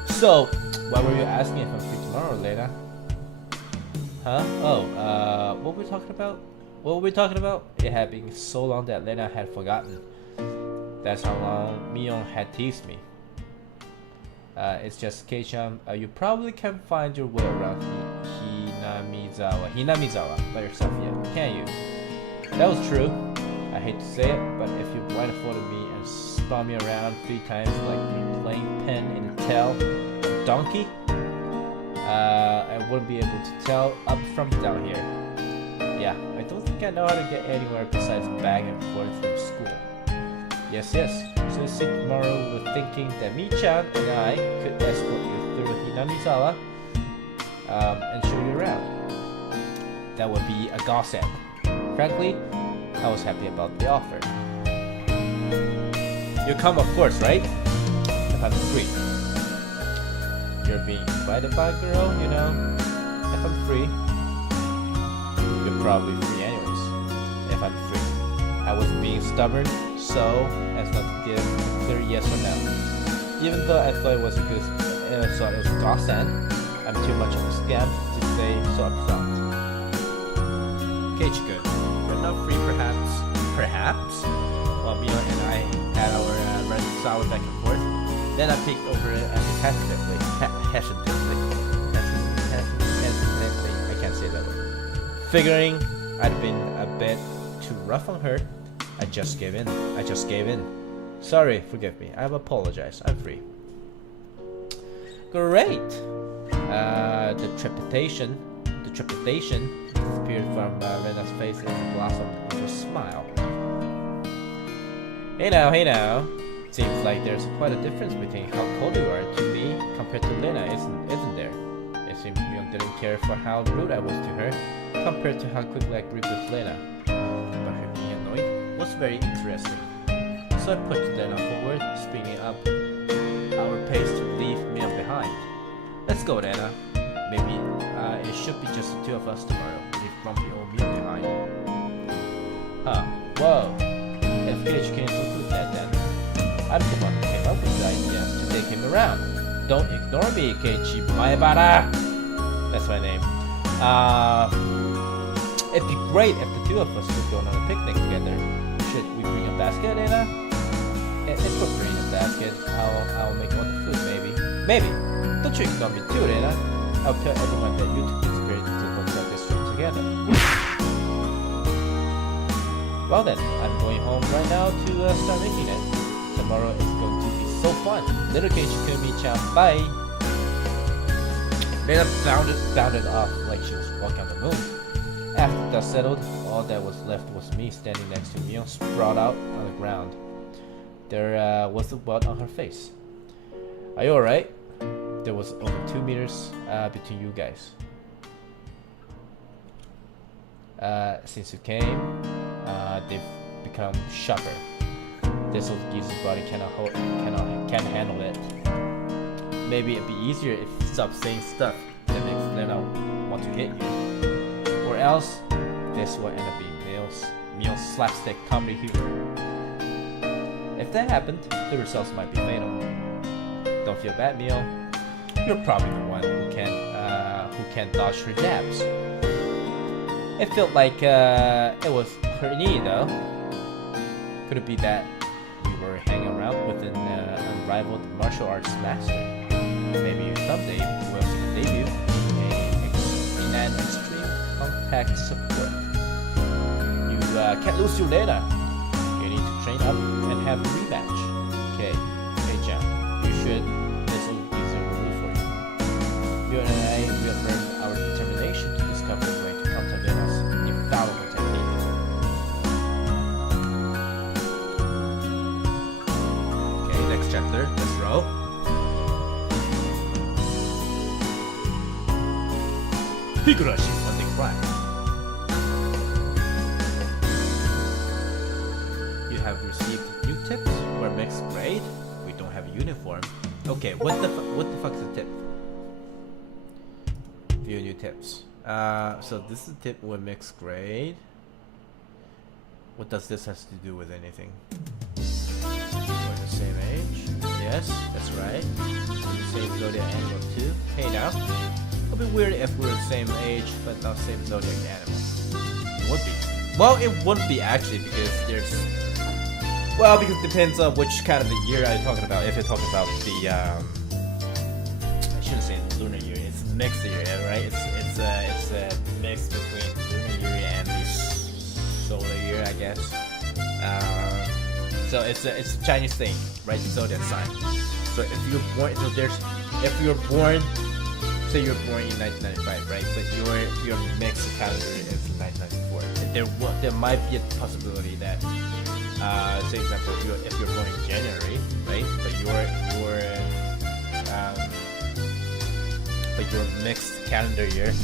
So, why were you asking if I'm free tomorrow, Lena? Huh? Oh, what were we talking about? It had been so long that Lena had forgotten. That's how long Mion had teased me. It's just Kei-chan, you probably can't find your way around Hinamizawa by yourself yet, can you? That was true. I hate to say it, but if you blindfolded me and spun me around 3 times like you're playing pin in a tail of a donkey, I wouldn't be able to tell up from down here. Yeah, I don't think I know how to get anywhere besides back and forth from school. Yes. So you see tomorrow with thinking that Mi-chan and I could escort you through Hinamizawa and show you around. That would be a godsend. Frankly, I was happy about the offer. You come, of course, right? If I'm free. You're being invited by a girl, you know. If I'm free, you're probably free anyways. If I'm free. I was being stubborn, so as not to give a clear yes or no. Even though I thought it was a godsend, I'm too much of a scamp to say so upfront. Keiichi-kun, you're not free perhaps? Perhaps? While Mio and I had our red sour back and forth, then I peeked over it hesitantly, I can't say that word. Figuring I'd been a bit too rough on her, I just gave in. Sorry, forgive me. I've apologized. I'm free. Great! The trepidation disappeared from Rena's face as it blossomed into a smile. Hey now. Seems like there's quite a difference between how cold you are to me compared to Lena, isn't there? It seems Mion didn't care for how rude I was to her compared to how quickly I agreed with Lena. But her being annoyed was very interesting. So I pushed Lena forward, speeding up our pace to leave Mion behind. Let's go, Lena. Maybe it should be just the 2 of us tomorrow. Leave grumpy old Mion behind. Huh. Whoa. If Keiichi can't conclude that then. I'm the one who came up with the idea to take him around. Don't ignore me, Keiichi Maebara! That's my name. It'd be great if the 2 of us could go on a picnic together. Should we bring a basket, Lena? If we bring a basket, I'll make all the food, maybe. Don't you ignore me too, Lena. I'll tell everyone that you took the spirit to hook up this trip together. Well then, I'm going home right now to start making it. Tomorrow is going to be so fun. Little Keiichi-kun, Mi-chan, bye! Lena bounded off like she was walking on the moon. After the dust settled, all that was left was me standing next to Mion, sprawled out on the ground. There was a welt on her face. Are you alright? There was over 2 meters between you guys. Since you came, they've become sharper. This old geeze's body can't handle it. Maybe it'd be easier if you stopped saying stuff that makes Lena want to hit you. Or else, this will end up being Mion's slapstick comedy humor. If that happened, the results might be fatal. Don't feel bad, Mion. You're probably the one who who can dodge her jabs. It felt like it was pretty neat though. Could it be that you were hanging around with an unrivaled martial arts master? Maybe someday you will see the debut in an extreme compact support. You can't lose your data. You need to train up and have a rematch. Okay, Chan, you should. This will be easier for you. You and I reaffirm our determination to discover a way to counter Lena's infallible technique. Okay, next chapter. Let's roll. Higurashi When They Cry. You have received new tips. We're mixed grade. We don't have a uniform. Okay, what the fuck's the tip? View new tips. So this is a tip with mixed grade. What does this have to do with anything? We're the same age. Yes, that's right. We're the same zodiac animal too. Hey now. It'll be weird if we're the same age but not same zodiac animal. It would be. Well, it wouldn't be actually because there's. Well, because it depends on which kind of the year I'm talking about. If you're talking about the I shouldn't say lunar year. It's mixed year, right? It's a mix between lunar year and the solar year, I guess. So it's a Chinese thing, right? The zodiac sign. So if you're born, if you're born. Say you're born in 1995, right? But your mixed calendar is 1994. There might be a possibility that, say example, if you're born in January, right? But your mixed calendar year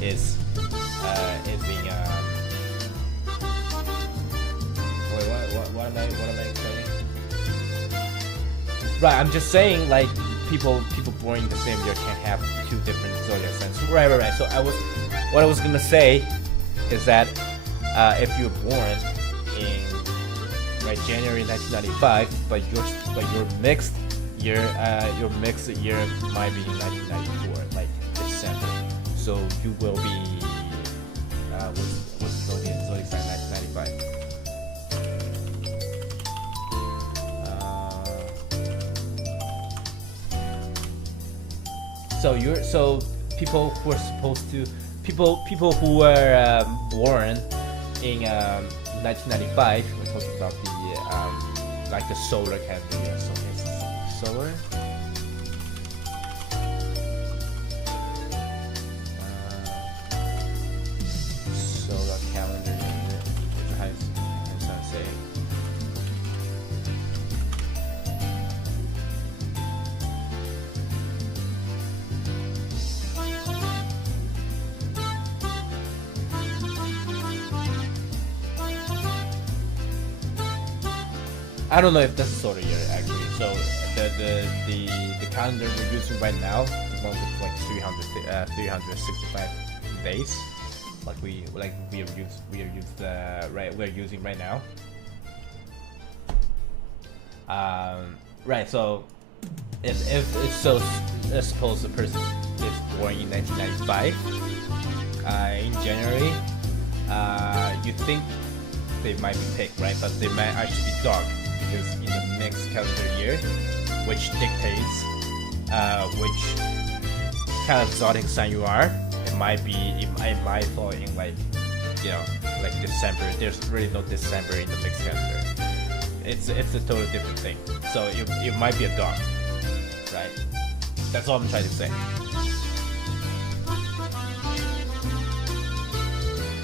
is in wait, what am I explaining? Right, I'm just saying like. People born in the same year can have two different zodiac signs. Right. So what I was gonna say is that if you're born in January 1995, but your mixed year might be in 1994, like December. So you will be what's zodiac sign 1995? So people who are supposed to people who were born in 1995. We're talking about the like the solar calendar year. So it's solar. Solar calendar year. How does that say? I don't know if that's a solar year actually. So the calendar we're using right now, the one with like 365 days, like we're using right now. Right. So if so, let's suppose the person is born in 1995, in January, you think they might be pink, right? But they might actually be dark. Because in the mixed calendar year, which dictates which kind of zodiac sign you are, it might fall in like December. There's really no December in the mixed calendar. It's a totally different thing. So it might be a dog, right? That's all I'm trying to say.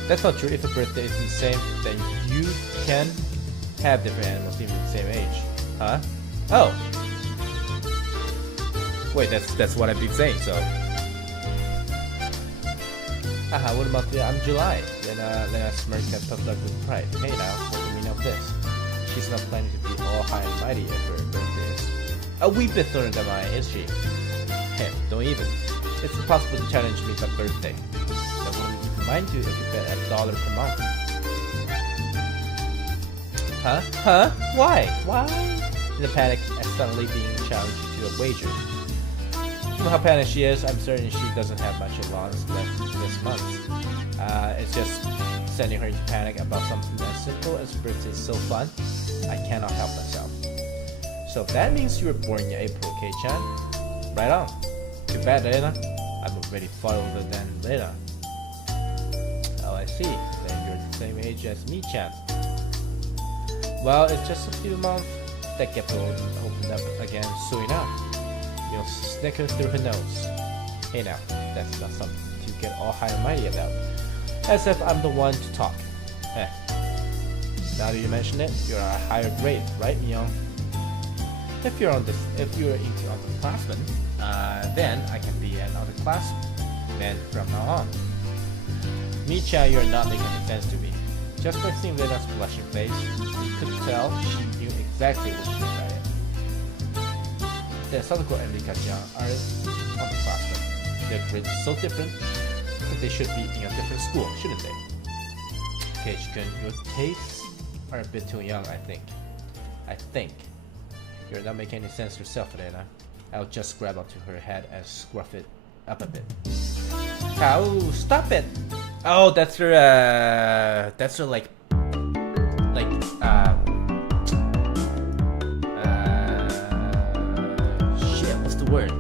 That's not true. If a birthday is the same, then you can have different animals even the same age. Huh? Oh. Wait, that's what I've been saying, so. Haha, what about I'm July? Lena smirked and puffed up with pride. Hey now, what do you mean of this? She's not planning to be all high and mighty if her birthday is a wee bit sooner than mine, is she? Heh, don't even. It's impossible to challenge me by birthday. I wouldn't even mind you if you bet $1 per month. Huh? Why? In a panic, at suddenly being challenged to a wager. From how panicked she is, I'm certain she doesn't have much allowance left this month. It's just sending her into panic about something as simple as birthday is so fun. I cannot help myself. So that means you were born in April, Kei-chan. Right on. Too bad, Lena. I'm already far older than Lena. Oh, I see. Then you're the same age as me-chan. Well, it's just a few months. That gap will open up again soon enough. You'll snicker through her nose. Hey now, that's not something to get all high and mighty about. As if I'm the one to talk. Eh. Now that you mention it, you're a higher grade, right, Myung? If you're into underclassmen, then I can be an underclassman from now on. Mi-chan, you're not making any sense to me. Just by seeing Lena's blushing face, you could tell she knew exactly what she meant by it. Then Sadako and Rika-chan are underclassmen. Their grades are so different that they should be in a different school, shouldn't they? Keiichi-kun, your tastes are a bit too young, I think. You're not making any sense yourself, Lena. I'll just grab onto her head and scruff it up a bit. Oh, stop it! Oh, that's her, like, shit, what's the word?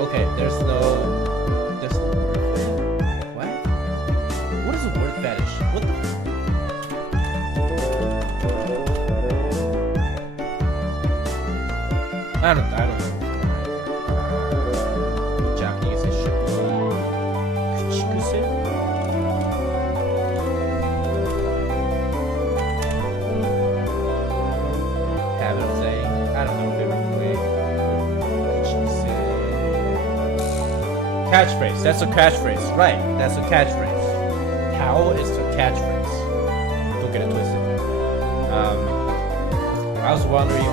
Okay, there's no word fetish. What? What is a word fetish? What the? I don't know. Japanese it should be kuchikuse. Habit of saying, I don't know favorite way. Catchphrase. That's a catchphrase. Right. That's a catchphrase. How is the catchphrase? Don't get it twisted. I was wondering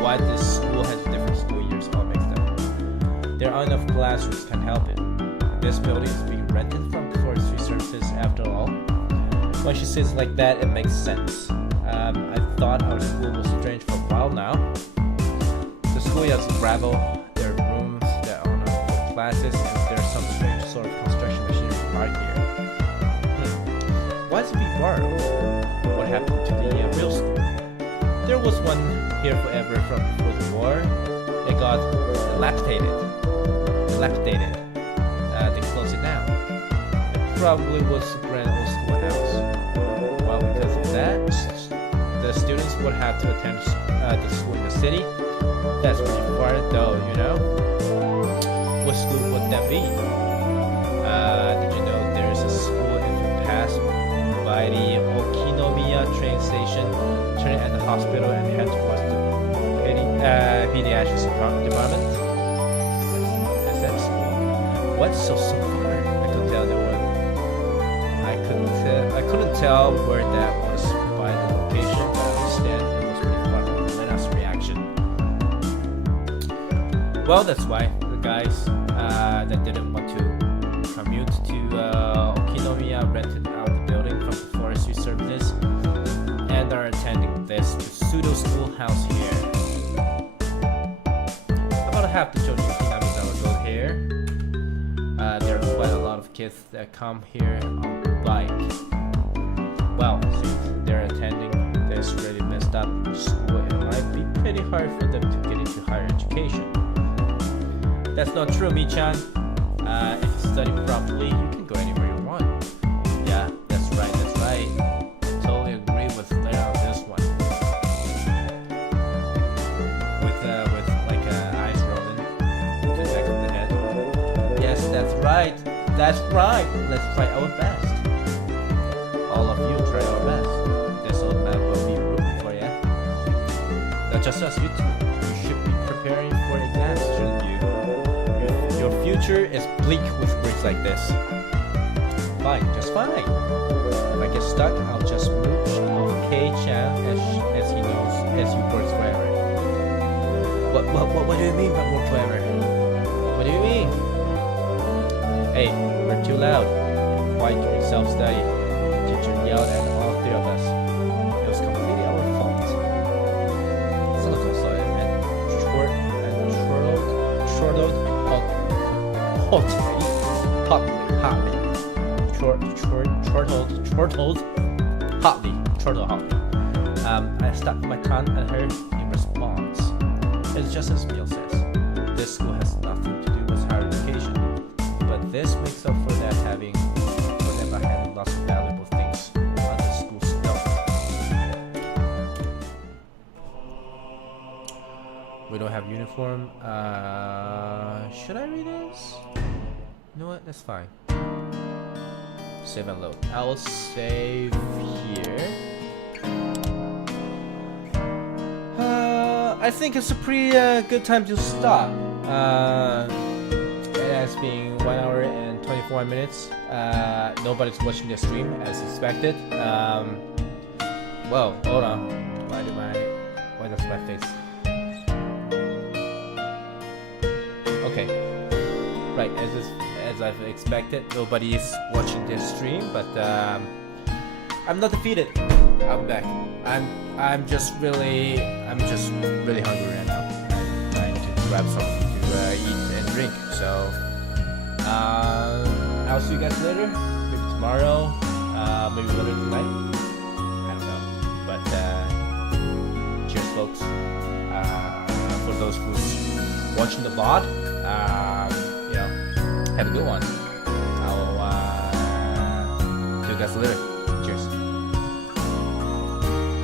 why this school has different school years all mixed up. There aren't enough classrooms, can't help it. This building is being rented from forestry services after all. When she says like that, it makes sense. I thought our school was strange for a while now. The school has gravel. There are rooms that are not for classes, and there's some strange sort of construction machinery parked here. Why is it being borrowed? What happened to the real school? There was one here forever from before the war. It got dilapidated. They closed it down. It probably was a grand old schoolhouse. Well, because of that, the students would have to attend the school in the city. That's pretty far though, you know? What school would that be? Did you know there's a school if you pass by the Okinomiya train station, turn at the hospital and head towards the pediatrics department? Is that school? What's so far? I couldn't tell where that was by the location, but I understand it was pretty far from Lena's reaction. Well, that's why the guys that didn't want to commute to Okinomiya rented out the building from the forestry services and are attending this pseudo schoolhouse here. About half the children in Okinawa will go here. There are quite a lot of kids that come here on bike. Well, since they're attending this really messed up school, it might be pretty hard for them to get into higher education. That's not true, Mi-chan. If you study properly, you can go anywhere you want. Yeah, that's right. Totally agree with Lena on this one. With like eyes rolling to the back of the head. Yes, that's right. Let's try our best. All of you try our best. This old man will be rooting for you. Not just us, you too. You should be preparing for exams, shouldn't you? Your future is bleak with words like this. fine, just fine. If I get stuck, I'll just mooch on K-chan as he knows, as he works forever. What do you mean by work forever? What do you mean? Hey, we're too loud. Quiet during self-study. Teacher yelled at all three of us. It was completely our fault. Silicon saw it and chortled hotly. I stuck my tongue at her in response. It's just as Bill says. This school has nothing to do with higher education, but this makes up for that having lots of valuable things on the school stuff. We don't have uniform. Should I read this? You know what? That's fine. Save and load. I will save here. I think it's a pretty good time to stop. It has been 1 hour and 24 minutes. Nobody's watching the stream as expected. Whoa, hold on. Why does my face? Okay. Right, as I've expected, nobody is watching this stream, but I'm not defeated. I'm back. I'm just really hungry right now. I'm trying to grab something to eat and drink. So I'll see you guys later. Maybe tomorrow. Maybe later tonight. I don't know. But cheers, folks. For those who's watching the VOD, have a good one. I'll see you guys later. Cheers.